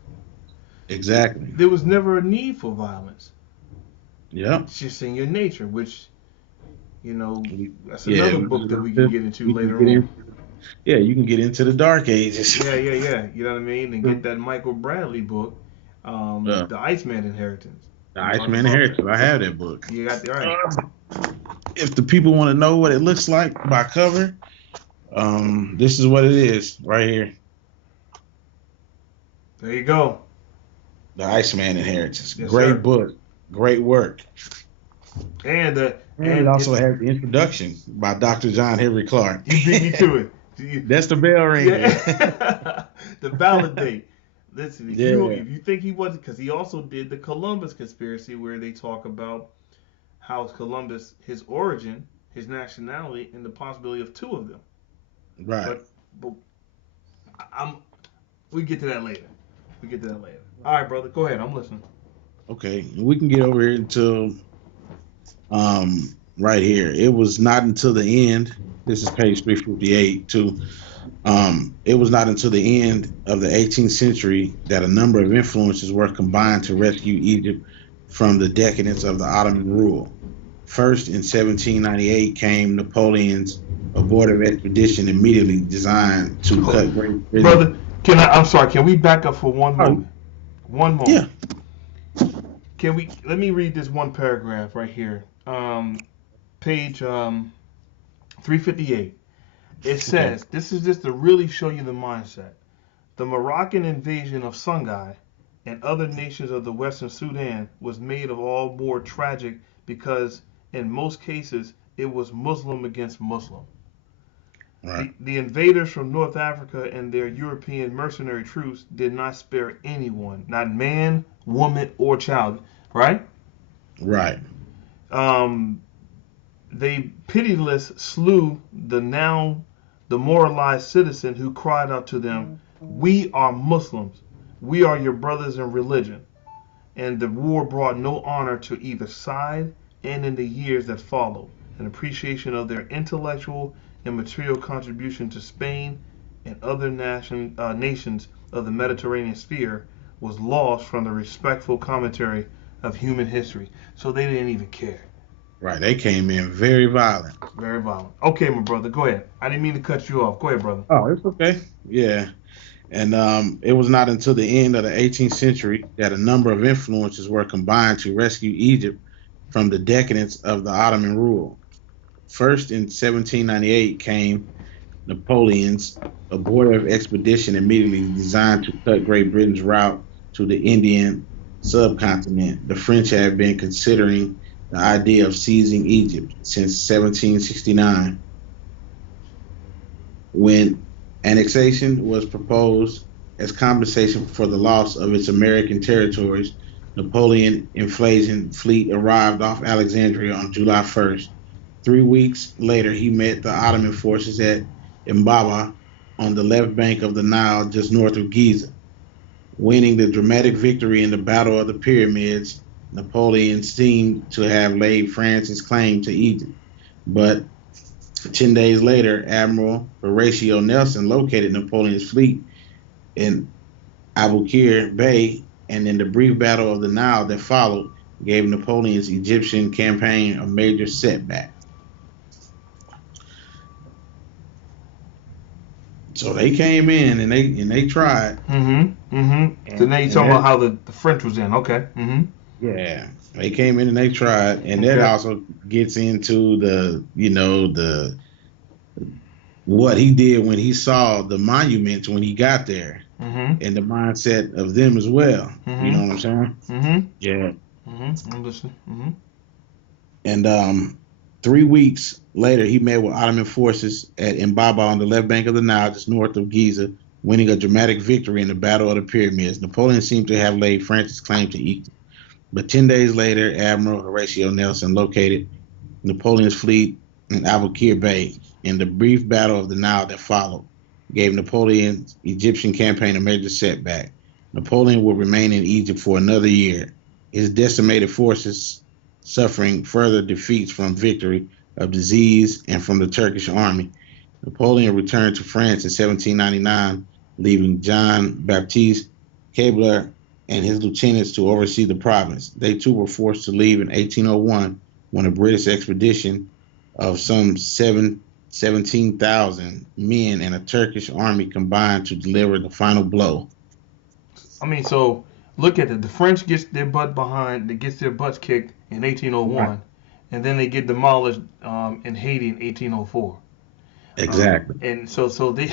Exactly. There was never a need for violence. Yeah. It's just in your nature, which, that's another book that we can get into later on. Yeah, you can get into the Dark Ages. Yeah. You know what I mean? And get that Michael Bradley book, The Iceman Inheritance. The Iceman Inheritance. I have that book. You got the right. If the people want to know what it looks like by cover, this is what it is right here. There you go. The Iceman Inheritance. Yes, Great sir. book. Great work. And it also has the introduction by Dr. John Henrik Clarke. You beat me to it. That's the bell ring. Yeah. To validate. Listen, if you think he wasn't, because he also did the Columbus conspiracy where they talk about how Columbus, his origin, his nationality, and the possibility of two of them. Right. But we get to that later. All right, brother. Go ahead. I'm listening. Okay. We can get over here to right here. It was not until the end. This is page 358 too. It was not until the end of the 18th century that a number of influences were combined to rescue Egypt from the decadence of the Ottoman rule. First, in 1798, came Napoleon's abortive expedition immediately designed to cut Great Britain. Brother, can we back up for one moment? One moment. Yeah. Let me read this one paragraph right here. Page 358. It says, this is just to really show you the mindset. The Moroccan invasion of Songhai and other nations of the Western Sudan was made of all more tragic because in most cases it was Muslim against Muslim. Right. The invaders from North Africa and their European mercenary troops did not spare anyone, not man, woman, or child. Right? Right. Um, they pitiless slew the now demoralized citizen who cried out to them, "We are Muslims. We are your brothers in religion." And the war brought no honor to either side, and in the years that followed, an appreciation of their intellectual and material contribution to Spain and other nations of the Mediterranean sphere was lost from the respectful commentary of human history. So they didn't even care. Right. They came in very violent. Very violent. Okay, my brother, go ahead. I didn't mean to cut you off. Go ahead, brother. Oh, it's okay. Yeah. And it was not until the end of the 18th century that a number of influences were combined to rescue Egypt from the decadence of the Ottoman rule. First, in 1798, came Napoleon's abortive expedition immediately designed to cut Great Britain's route to the Indian subcontinent. The French had been considering the idea of seizing Egypt since 1769. When annexation was proposed as compensation for the loss of its American territories, Napoleon's invasion fleet arrived off Alexandria on July 1st. 3 weeks later, he met the Ottoman forces at Mbaba on the left bank of the Nile, just north of Giza. Winning the dramatic victory in the Battle of the Pyramids, Napoleon seemed to have laid France's claim to Egypt. But 10 days later, Admiral Horatio Nelson located Napoleon's fleet in Aboukir Bay, and in the brief Battle of the Nile that followed, gave Napoleon's Egyptian campaign a major setback. So they came in and they tried. Mm-hmm. Mm-hmm. So now you're talking about how the French was in. Okay. Mm-hmm. Yeah, they came in and they tried, and that also gets into the what he did when he saw the monuments when he got there, and the mindset of them as well. You know what I'm saying? Mm-hmm. Yeah. Mm-hmm. I'm listening. Mm-hmm. And 3 weeks later, he met with Ottoman forces at Mbaba on the left bank of the Nile, just north of Giza, winning a dramatic victory in the Battle of the Pyramids. Napoleon seemed to have laid France's claim to Egypt. But 10 days later, Admiral Horatio Nelson located Napoleon's fleet in Aboukir Bay. In the brief Battle of the Nile that followed, gave Napoleon's Egyptian campaign a major setback. Napoleon would remain in Egypt for another year, his decimated forces suffering further defeats from victory of disease and from the Turkish army. Napoleon returned to France in 1799, leaving Jean-Baptiste Kébler and his lieutenants to oversee the province. They too were forced to leave in 1801 when a British expedition of some 17,000 men and a Turkish army combined to deliver the final blow. I mean, so look at it. The French gets their butts kicked in 1801, right, and then they get demolished in Haiti in 1804. Exactly. And so they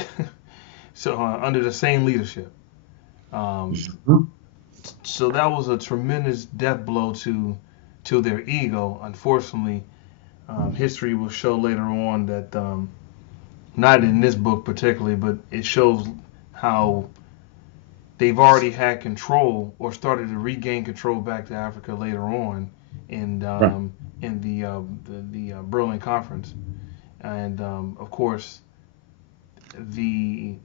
under the same leadership. So that was a tremendous death blow to their ego. Unfortunately, history will show later on that, not in this book particularly, but it shows how they've already had control or started to regain control back to Africa later on in the Berlin Conference, and of course the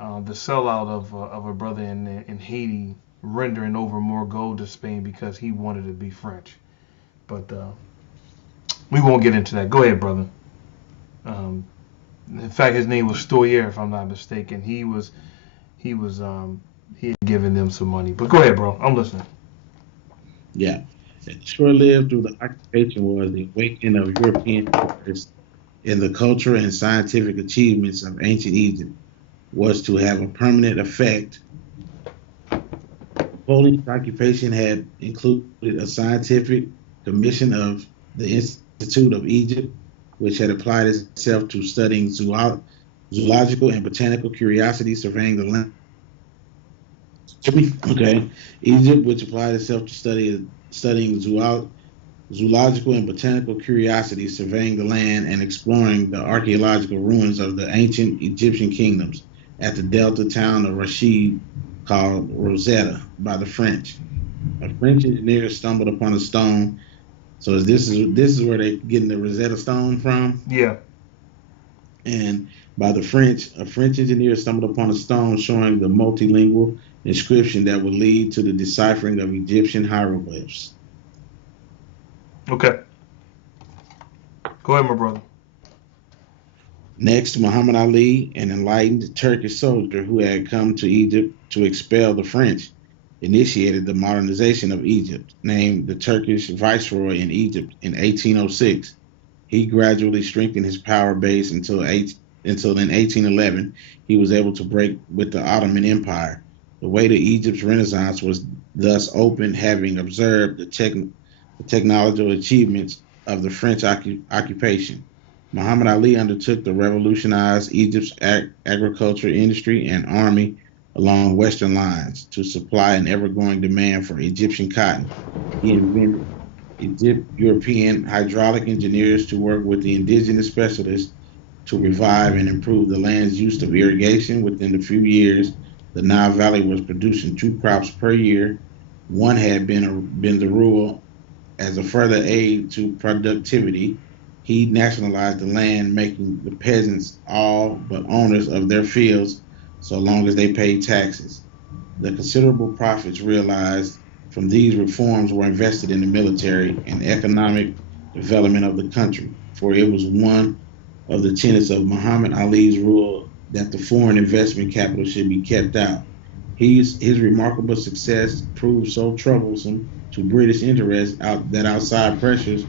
sellout of a brother in Haiti rendering over more gold to Spain because he wanted to be French. But we won't get into that. Go ahead, brother. In fact, his name was Stoyer, if I'm not mistaken. He had given them some money. But go ahead, bro. I'm listening. Yeah. Short-lived through the occupation was the awakening of European interest in the culture and scientific achievements of ancient Egypt was to have a permanent effect. Napoleon's occupation had included a scientific commission of the Institute of Egypt, which had applied itself to studying zoological and botanical curiosities surveying the land. Okay. Egypt, which applied itself to studying zoological and botanical curiosities, surveying the land and exploring the archaeological ruins of the ancient Egyptian kingdoms at the delta town of Rashid called Rosetta by the French. A French engineer stumbled upon a stone. So this is where they're getting the Rosetta Stone from. Yeah. And by the French, a French engineer stumbled upon a stone showing the multilingual inscription that would lead to the deciphering of Egyptian hieroglyphs. Okay. Go ahead, my brother. Next, Muhammad Ali, an enlightened Turkish soldier who had come to Egypt to expel the French, initiated the modernization of Egypt, named the Turkish viceroy in Egypt in 1806. He gradually strengthened his power base until in 1811 he was able to break with the Ottoman Empire. The way to Egypt's Renaissance was thus opened, having observed the technological achievements of the French occupation. Muhammad Ali undertook to revolutionize Egypt's agriculture industry and army along Western lines to supply an ever-growing demand for Egyptian cotton. He invented European hydraulic engineers to work with the indigenous specialists to revive and improve the land's use of irrigation. Within a few years, the Nile Valley was producing 2 crops per year. One had been the rule as a further aid to productivity. He nationalized the land, making the peasants all but owners of their fields so long as they paid taxes. The considerable profits realized from these reforms were invested in the military and economic development of the country, for it was one of the tenets of Muhammad Ali's rule that the foreign investment capital should be kept out. His remarkable success proved so troublesome to British interests that outside pressures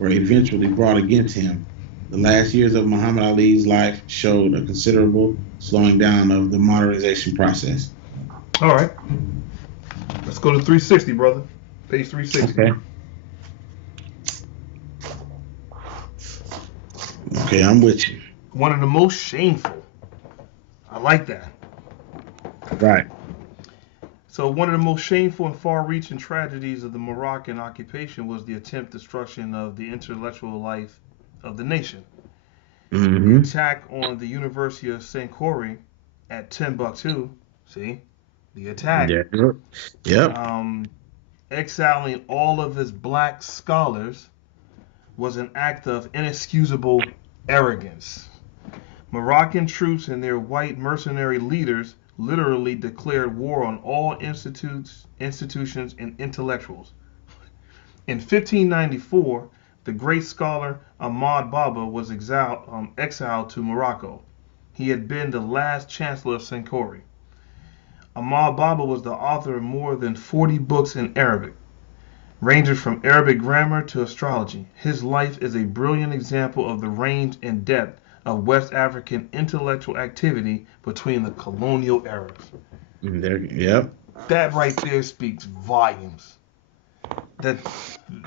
were eventually brought against him. The last years of Muhammad Ali's life showed a considerable slowing down of the modernization process. All right. Let's go to 360, brother. Page 360. Okay, I'm with you. One of the most shameful. I like that. Right. So one of the most shameful and far-reaching tragedies of the Moroccan occupation was the attempted destruction of the intellectual life of the nation. Mm-hmm. The attack on the University of Songhai at Timbuktu. See? The attack. Yeah. Yep. Exiling all of his black scholars was an act of inexcusable arrogance. Moroccan troops and their white mercenary leaders literally declared war on all institutions, and intellectuals. In 1594, the great scholar Ahmad Baba was exiled to Morocco. He had been the last chancellor of Songhai. Ahmad Baba was the author of more than 40 books in Arabic, ranging from Arabic grammar to astrology. His life is a brilliant example of the range and depth of West African intellectual activity between the colonial eras. Yep. That right there speaks volumes. That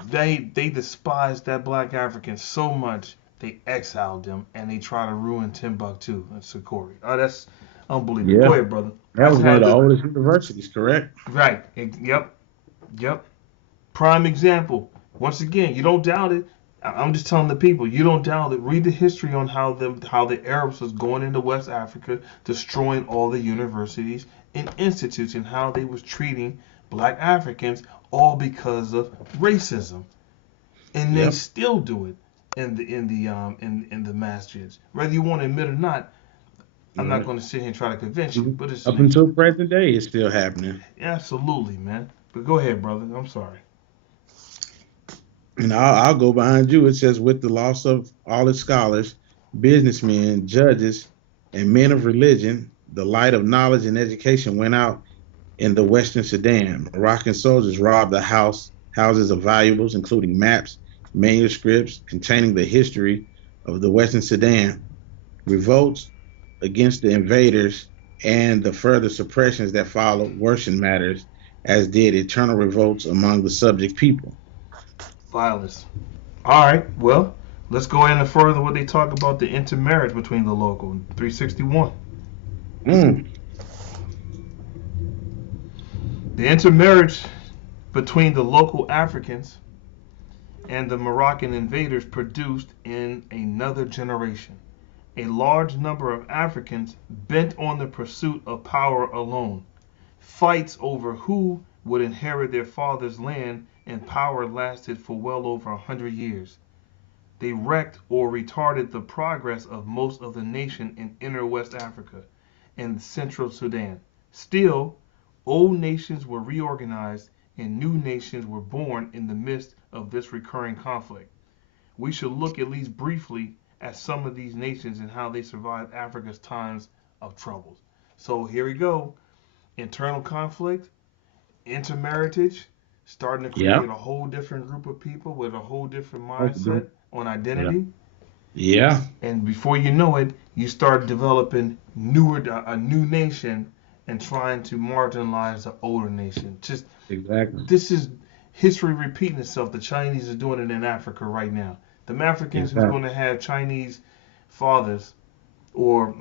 they despised that black African so much they exiled them and they try to ruin Timbuktu and Songhai. Oh, that's unbelievable. Yeah. Go ahead, brother. That was one of the oldest universities, correct? Right. Yep. Prime example. Once again, you don't doubt it. I'm just telling the people, you don't doubt it. Read the history on how the Arabs was going into West Africa, destroying all the universities and institutes, and how they was treating black Africans, all because of racism. And they still do it in the masjids. Whether you want to admit or not, I'm not going to sit here and try to convince you, but it's up until present day, it's still happening. Absolutely, man. But go ahead, brother. I'm sorry. And I'll go behind you. It says, with the loss of all its scholars, businessmen, judges, and men of religion, the light of knowledge and education went out in the Western Sudan. Moroccan soldiers robbed the houses of valuables, including maps, manuscripts containing the history of the Western Sudan. Revolts against the invaders and the further suppressions that followed worsened matters, as did eternal revolts among the subject people. Violence. All right, well, let's go in and further what they talk about the intermarriage between the local. 361. The intermarriage between the local Africans and the Moroccan invaders produced in another generation a large number of Africans bent on the pursuit of power alone. Fights over who would inherit their father's land and power lasted for well over 100 years. They wrecked or retarded the progress of most of the nation in inner West Africa and central Sudan. Still, old nations were reorganized and new nations were born in the midst of this recurring conflict. We should look at least briefly at some of these nations and how they survived Africa's times of troubles. So here we go. Internal conflict, intermarriage, starting to Yeah. create a whole different group of people with a whole different mindset on Yeah. identity. Yeah. And before you know it, you start developing a new nation and trying to marginalize the older nation. Just Exactly. this is history repeating itself. The Chinese are doing it in Africa right now. The Africans who's Exactly. going to have Chinese fathers or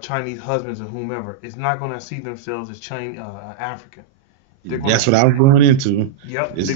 Chinese husbands or whomever is not going to see themselves as Chinese African. They're going That's to what I was going into. yep It's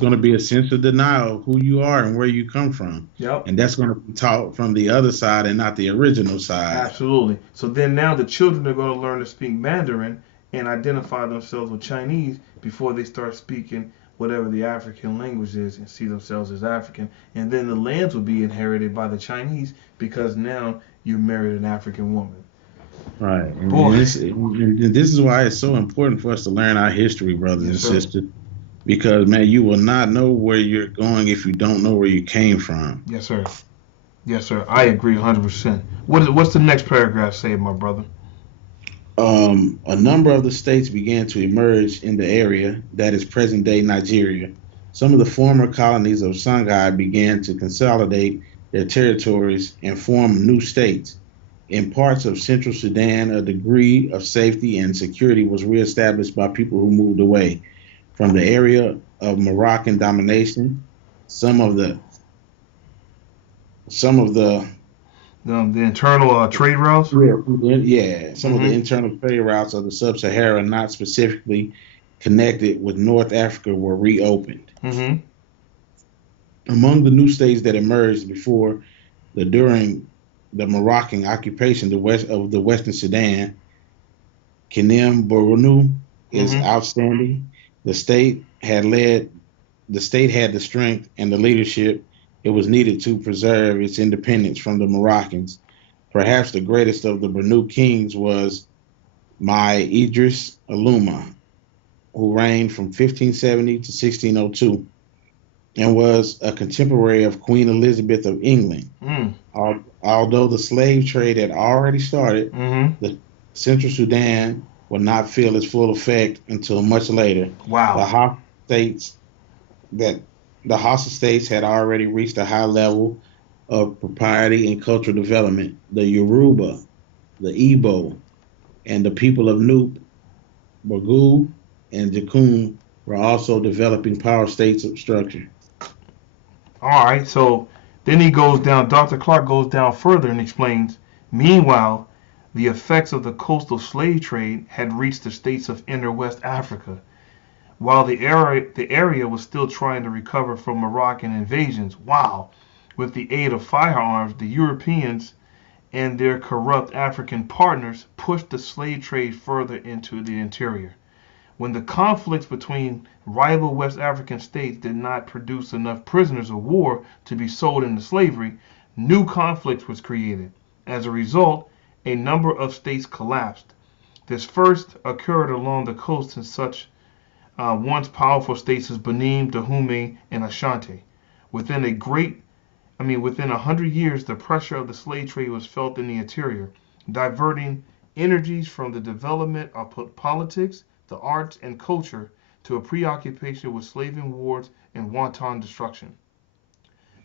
going to be a sense of denial of who you are and where you come from, yep and that's going to be taught from the other side and not the original side. absolutely. So then now the children are going to learn to speak Mandarin and identify themselves with Chinese before they start speaking whatever the African language is and see themselves as African. And then the lands will be inherited by the Chinese because now you married an African woman. Right. And Boy, this is why it's so important for us to learn our history, brothers and yes sir, sisters, because man, you will not know where you're going if you don't know where you came from. yes sir, yes sir. I agree 100%. What's the next paragraph say, my brother? A number of the states began to emerge in the area that is present-day Nigeria. Some of the former colonies of Songhai began to consolidate their territories and form new states. In parts of central Sudan, a degree of safety and security was reestablished by people who moved away from the area of Moroccan domination. Some of the The internal trade routes. some of the Mm-hmm. internal trade routes of the sub-Sahara not specifically connected with North Africa were reopened. Mm-hmm. Among the new states that emerged during the Moroccan occupation of the Western Sudan, Kenem Bornu is Mm-hmm. outstanding. The state had the strength and the leadership it was needed to preserve its independence from the Moroccans. Perhaps the greatest of the Bornu kings was Mai Idris Aluma, who reigned from 1570 to 1602 and was a contemporary of Queen Elizabeth of England. Mm. Although the slave trade had already started, Mm-hmm. the Central Sudan would not feel its full effect until much later. The Wow. hostile states that the hostile states had already reached a high level of propriety and cultural development. The Yoruba, the Igbo, and the people of Nupe, Borgu, and Jakun were also developing power states of structure. All right. So then he goes down. Dr. Clarke goes down further and explains. Meanwhile, the effects of the coastal slave trade had reached the states of inner West Africa. While the area was still trying to recover from Moroccan invasions, wow, with the aid of firearms, the Europeans and their corrupt African partners pushed the slave trade further into the interior. When the conflicts between rival West African states did not produce enough prisoners of war to be sold into slavery, new conflicts was created. As a result, a number of states collapsed. This first occurred along the coast in such once powerful states as Benin, Dahomey, and Ashanti. Within within 100 years, the pressure of the slave trade was felt in the interior, diverting energies from the development of politics, the arts, and culture to a preoccupation with slaving wars and wanton destruction.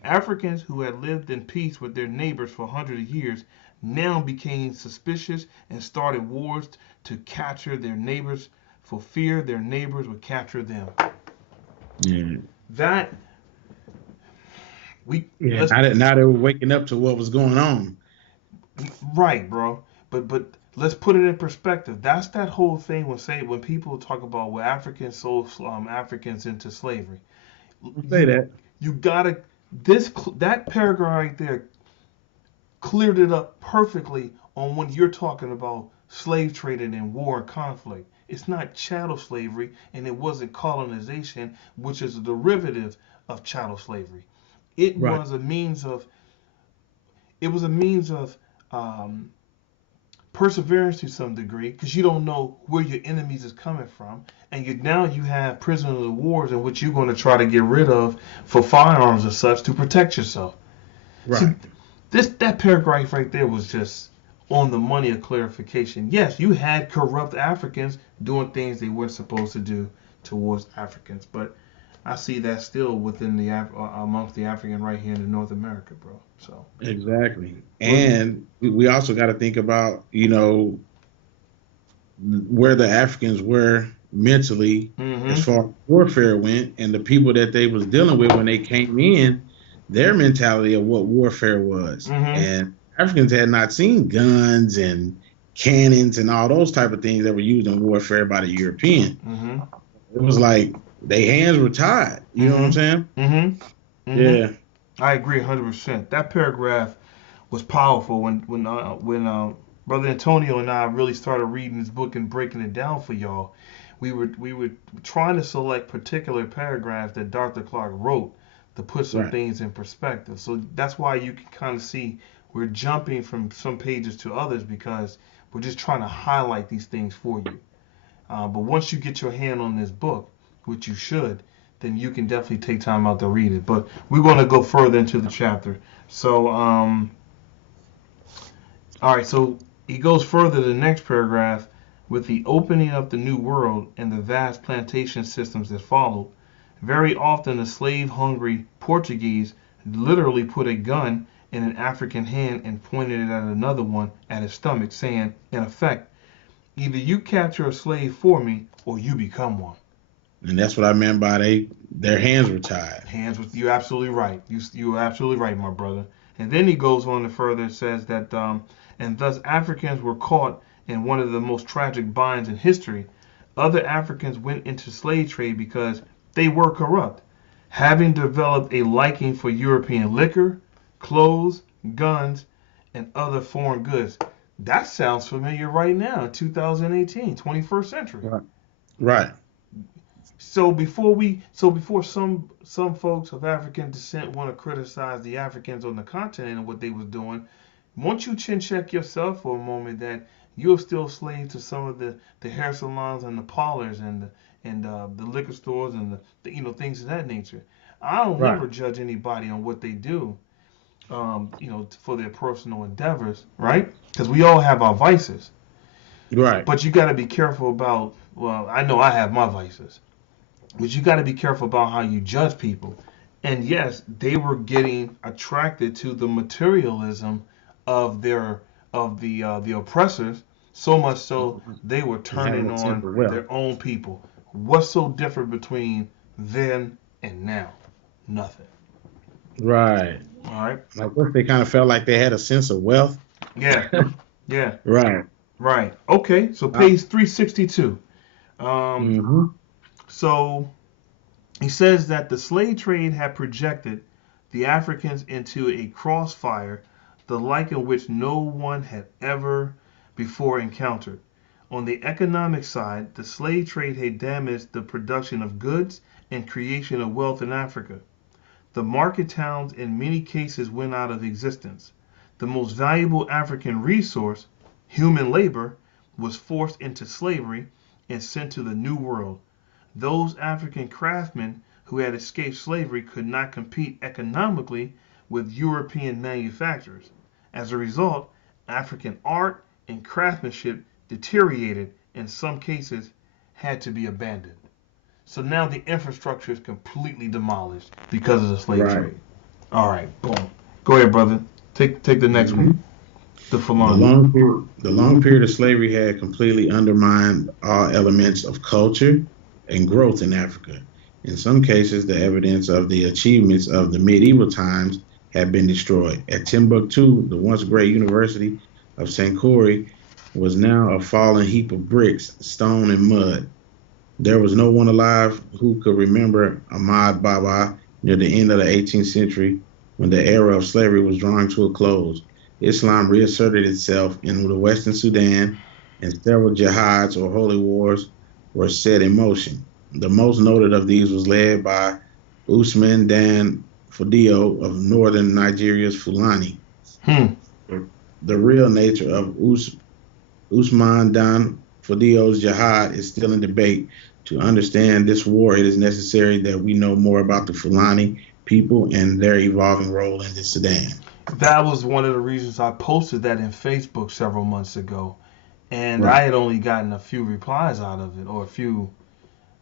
Africans who had lived in peace with their neighbors for hundreds of years now became suspicious and started wars to capture their neighbors for fear their neighbors would capture them. Yeah. That we Yeah. let's Now they were waking up to what was going on. right, bro. But let's put it in perspective. That's that whole thing when people talk about Africans sold Africans into slavery. Say You that. You gotta that paragraph right there cleared it up perfectly on when you're talking about slave trading and war and conflict. It's not chattel slavery, and it wasn't colonization, which is a derivative of chattel slavery. It Right. was a means of it was a means of um, perseverance to some degree, because you don't know where your enemies is coming from, and now you have prisoners of wars in which you're going to try to get rid of for firearms and such to protect yourself. See, Right. that paragraph right there was just on the money of clarification. Yes, you had corrupt Africans doing things they weren't supposed to do towards Africans, but I see that still within the amongst the African right here in North America, bro. So Exactly. we're And we also got to think about, where the Africans were mentally as mm-hmm, far as warfare went, and the people that they was dealing with when they came in, their mentality of what warfare was. mm-hmm, And Africans had not seen guns and cannons and all those type of things that were used in warfare by the European. mm-hmm, It was like their hands were tied. You know what I'm mm-hmm, saying? mm-hmm, mm-hmm. Yeah. I agree 100%. That paragraph was powerful when Brother Antonio and I really started reading this book and breaking it down for y'all. We were trying to select particular paragraphs that Dr. Clarke wrote to put some Right. things in perspective. So that's why you can kind of see we're jumping from some pages to others, because we're just trying to highlight these things for you. But once you get your hand on this book, which you should, then you can definitely take time out to read it. But we're going to go further into the chapter. So, all right, so he goes further to the next paragraph. With the opening of the New World and the vast plantation systems that followed, very often the slave-hungry Portuguese literally put a gun in an African hand and pointed it at another one at his stomach, saying, in effect, either you capture a slave for me or you become one. And that's what I meant by their hands were tied. Hands with you, absolutely right. You are absolutely right, my brother. And then he goes on to further says that, and thus Africans were caught in one of the most tragic binds in history. Other Africans went into slave trade because they were corrupt, having developed a liking for European liquor, clothes, guns, and other foreign goods. That sounds familiar right now, 2018, 21st century. Right. Right. So before some folks of African descent want to criticize the Africans on the continent and what they was doing, once you chin check yourself for a moment that you're still slave to some of the hair salons and the parlors and the liquor stores and the things of that nature. I don't Right. never judge anybody on what they do, for their personal endeavors, right? Because we all have our vices, Right. but you got to be careful about. Well, I know I have my vices. But you got to be careful about how you judge people. And yes, they were getting attracted to the materialism of the oppressors, so much so they were turning Having on temper well. their own people. What's so different between then and now? Nothing. Right. All right. Like what they kind of felt like they had a sense of wealth. Yeah. Yeah. Right. Right. Okay. So page 362. Mm-hmm. So he says that the slave trade had projected the Africans into a crossfire, the like of which no one had ever before encountered. On the economic side, the slave trade had damaged the production of goods and creation of wealth in Africa. The market towns in many cases went out of existence. The most valuable African resource, human labor, was forced into slavery and sent to the New World. Those African craftsmen who had escaped slavery could not compete economically with European manufacturers. As a result, African art and craftsmanship deteriorated, and in some cases had to be abandoned. So now the infrastructure is completely demolished because of the slave Right. trade. All right, boom. Go ahead, brother. Take the next Mm-hmm. one. The The Fulani. long period of slavery had completely undermined all elements of culture and growth in Africa. In some cases, the evidence of the achievements of the medieval times had been destroyed. At Timbuktu, the once great University of Sankore was now a fallen heap of bricks, stone, and mud. There was no one alive who could remember Ahmad Baba near the end of the 18th century when the era of slavery was drawing to a close. Islam reasserted itself in the Western Sudan, and several jihads or holy wars were set in motion. The most noted of these was led by Usman Dan Fodio of northern Nigeria's Fulani. Hmm. The real nature of Usman Dan Fodio's jihad is still in debate. To understand this war, it is necessary that we know more about the Fulani people and their evolving role in the Sudan. That was one of the reasons I posted that in Facebook several months ago, and Right. I had only gotten a few replies out of it, or a few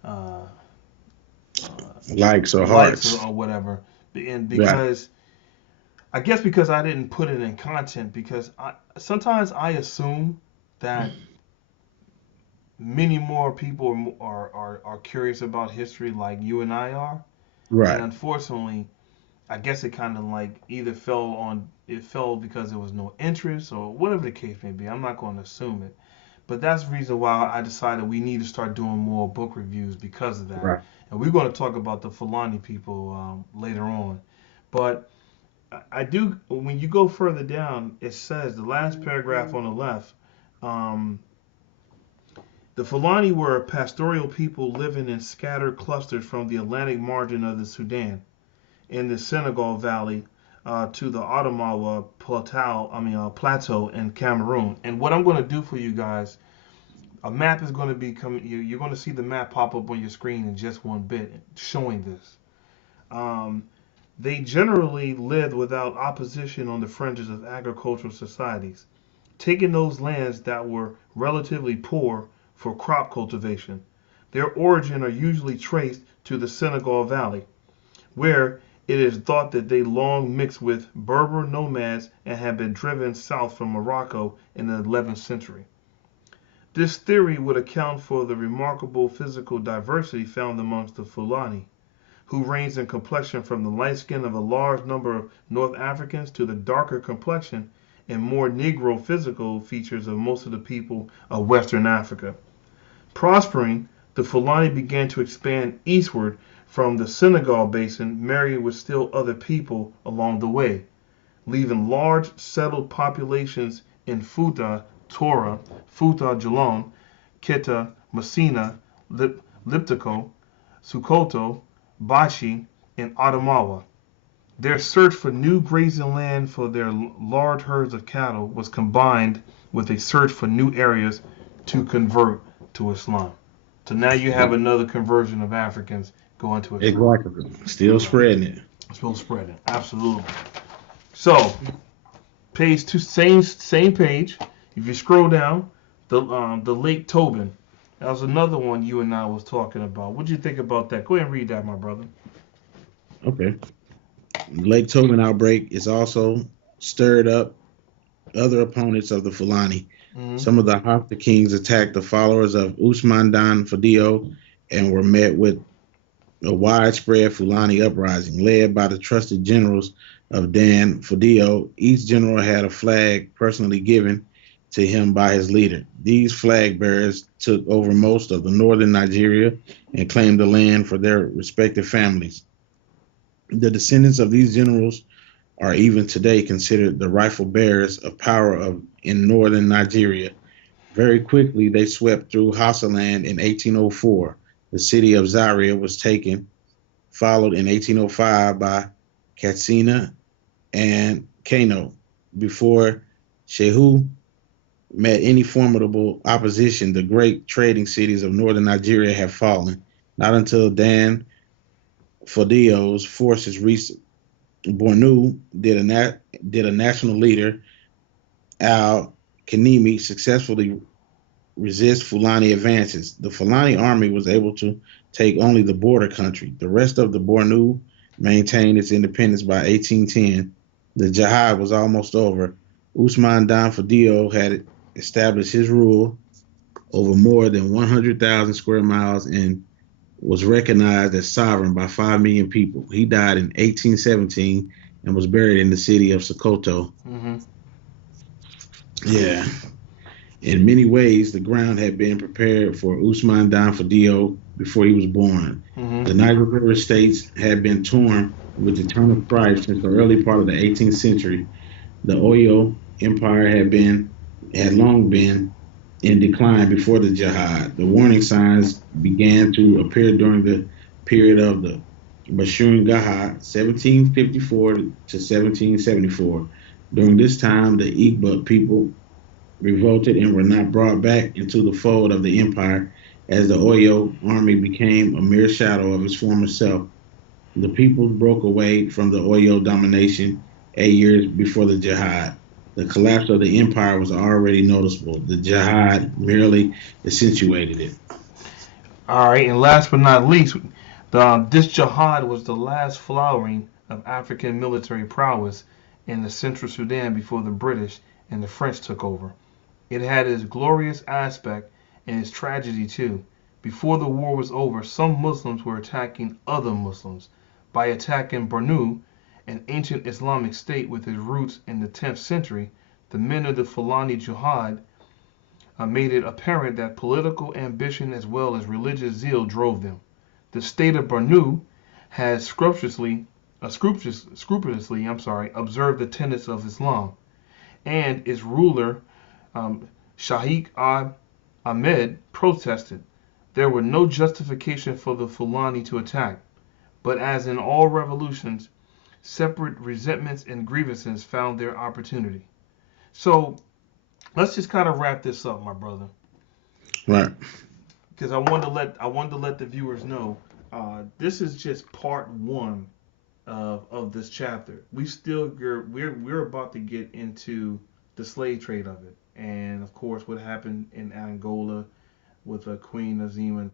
uh, Likes or likes hearts. or whatever. And Right. because I guess because I didn't put it in content, because sometimes I assume that many more people are curious about history like you and I are, and Right. unfortunately, I guess it kind of like either fell because there was no interest or whatever the case may be. I'm not going to assume it, but that's the reason why I decided we need to start doing more book reviews because of that. Right. And we're going to talk about the Fulani people later on, but I do. When you go further down, it says the last paragraph on the left. Um, the Fulani were a pastoral people living in scattered clusters from the Atlantic margin of the Sudan in the Senegal Valley to the Adamawa plateau in Cameroon. And what I'm going to do for you guys, a map is going to be coming. You're going to see the map pop up on your screen in just one bit, showing this. Um, they generally lived without opposition on the fringes of agricultural societies, taking those lands that were relatively poor for crop cultivation. Their origin are usually traced to the Senegal Valley, where it is thought that they long mixed with Berber nomads and had been driven south from Morocco in the 11th century. This theory would account for the remarkable physical diversity found amongst the Fulani, who range in complexion from the light skin of a large number of North Africans to the darker complexion and more Negro physical features of most of the people of Western Africa. Prospering, the Fulani began to expand eastward from the Senegal basin, marrying with still other people along the way, leaving large settled populations in Futa, Tora, Futa Jalon, Keta, Messina, Liptako, Sukoto, Bashi, and Adamawa. Their search for new grazing land for their large herds of cattle was combined with a search for new areas to convert to Islam. So now you have another conversion of Africans going to Islam. Exactly. Still spreading it. Still spreading, absolutely. So page two, same page. If you scroll down, the Lake Tobin. That was another one you and I was talking about. What do you think about that? Go ahead and read that, my brother. Okay. Lake Tobin outbreak is also stirred up other opponents of the Fulani. Mm-hmm. Some of the Hafta kings attacked the followers of Usman Dan Fodio and were met with a widespread Fulani uprising led by the trusted generals of Dan Fodio. Each general had a flag personally given to him by his leader. These flag bearers took over most of the northern Nigeria and claimed the land for their respective families. The descendants of these generals are even today considered the rightful bearers of power in northern Nigeria. Very quickly, they swept through Hausaland in 1804. The city of Zaria was taken, followed in 1805 by Katsina and Kano. Before Shehu met any formidable opposition, the great trading cities of northern Nigeria had fallen. Not until Dan Fodio's forces reached Bornu did a national leader, Al-Kanemi, successfully resist Fulani advances. The Fulani army was able to take only the border country. The rest of the Bornu maintained its independence by 1810. The jihad was almost over. Usman Dan Fodio had established his rule over more than 100,000 square miles and was recognized as sovereign by 5 million people. He died in 1817 and was buried in the city of Sokoto. Mm-hmm. Yeah. In many ways, the ground had been prepared for Usman Dan Fodio before he was born. Mm-hmm. The Niger River states had been torn with eternal strife since the early part of the 18th century. The Oyo Empire had long been in decline before the jihad. The warning signs began to appear during the period of the Bashun Gaha, 1754 to 1774. During this time, the Igbo people revolted and were not brought back into the fold of the empire as the Oyo army became a mere shadow of its former self. The people broke away from the Oyo domination 8 years before the jihad. The collapse of the empire was already noticeable. The jihad merely accentuated it. All right, and last but not least, this jihad was the last flowering of African military prowess in the Central Sudan before the British and the French took over. It had its glorious aspect and its tragedy too. Before the war was over, some Muslims were attacking other Muslims. By attacking Bornu, an ancient Islamic state with its roots in the 10th century, the men of the Fulani jihad made it apparent that political ambition as well as religious zeal drove them. The state of Bornu has scrupulously observed the tenets of Islam, and its ruler Shaikh Ahmed protested. There were no justification for the Fulani to attack, but as in all revolutions, separate resentments and grievances found their opportunity. So let's just kind of wrap this up, my brother, Right. because I wanted to let the viewers know this is just part one of this chapter. We're about to get into the slave trade of it, and of course what happened in Angola with Queen Nazima and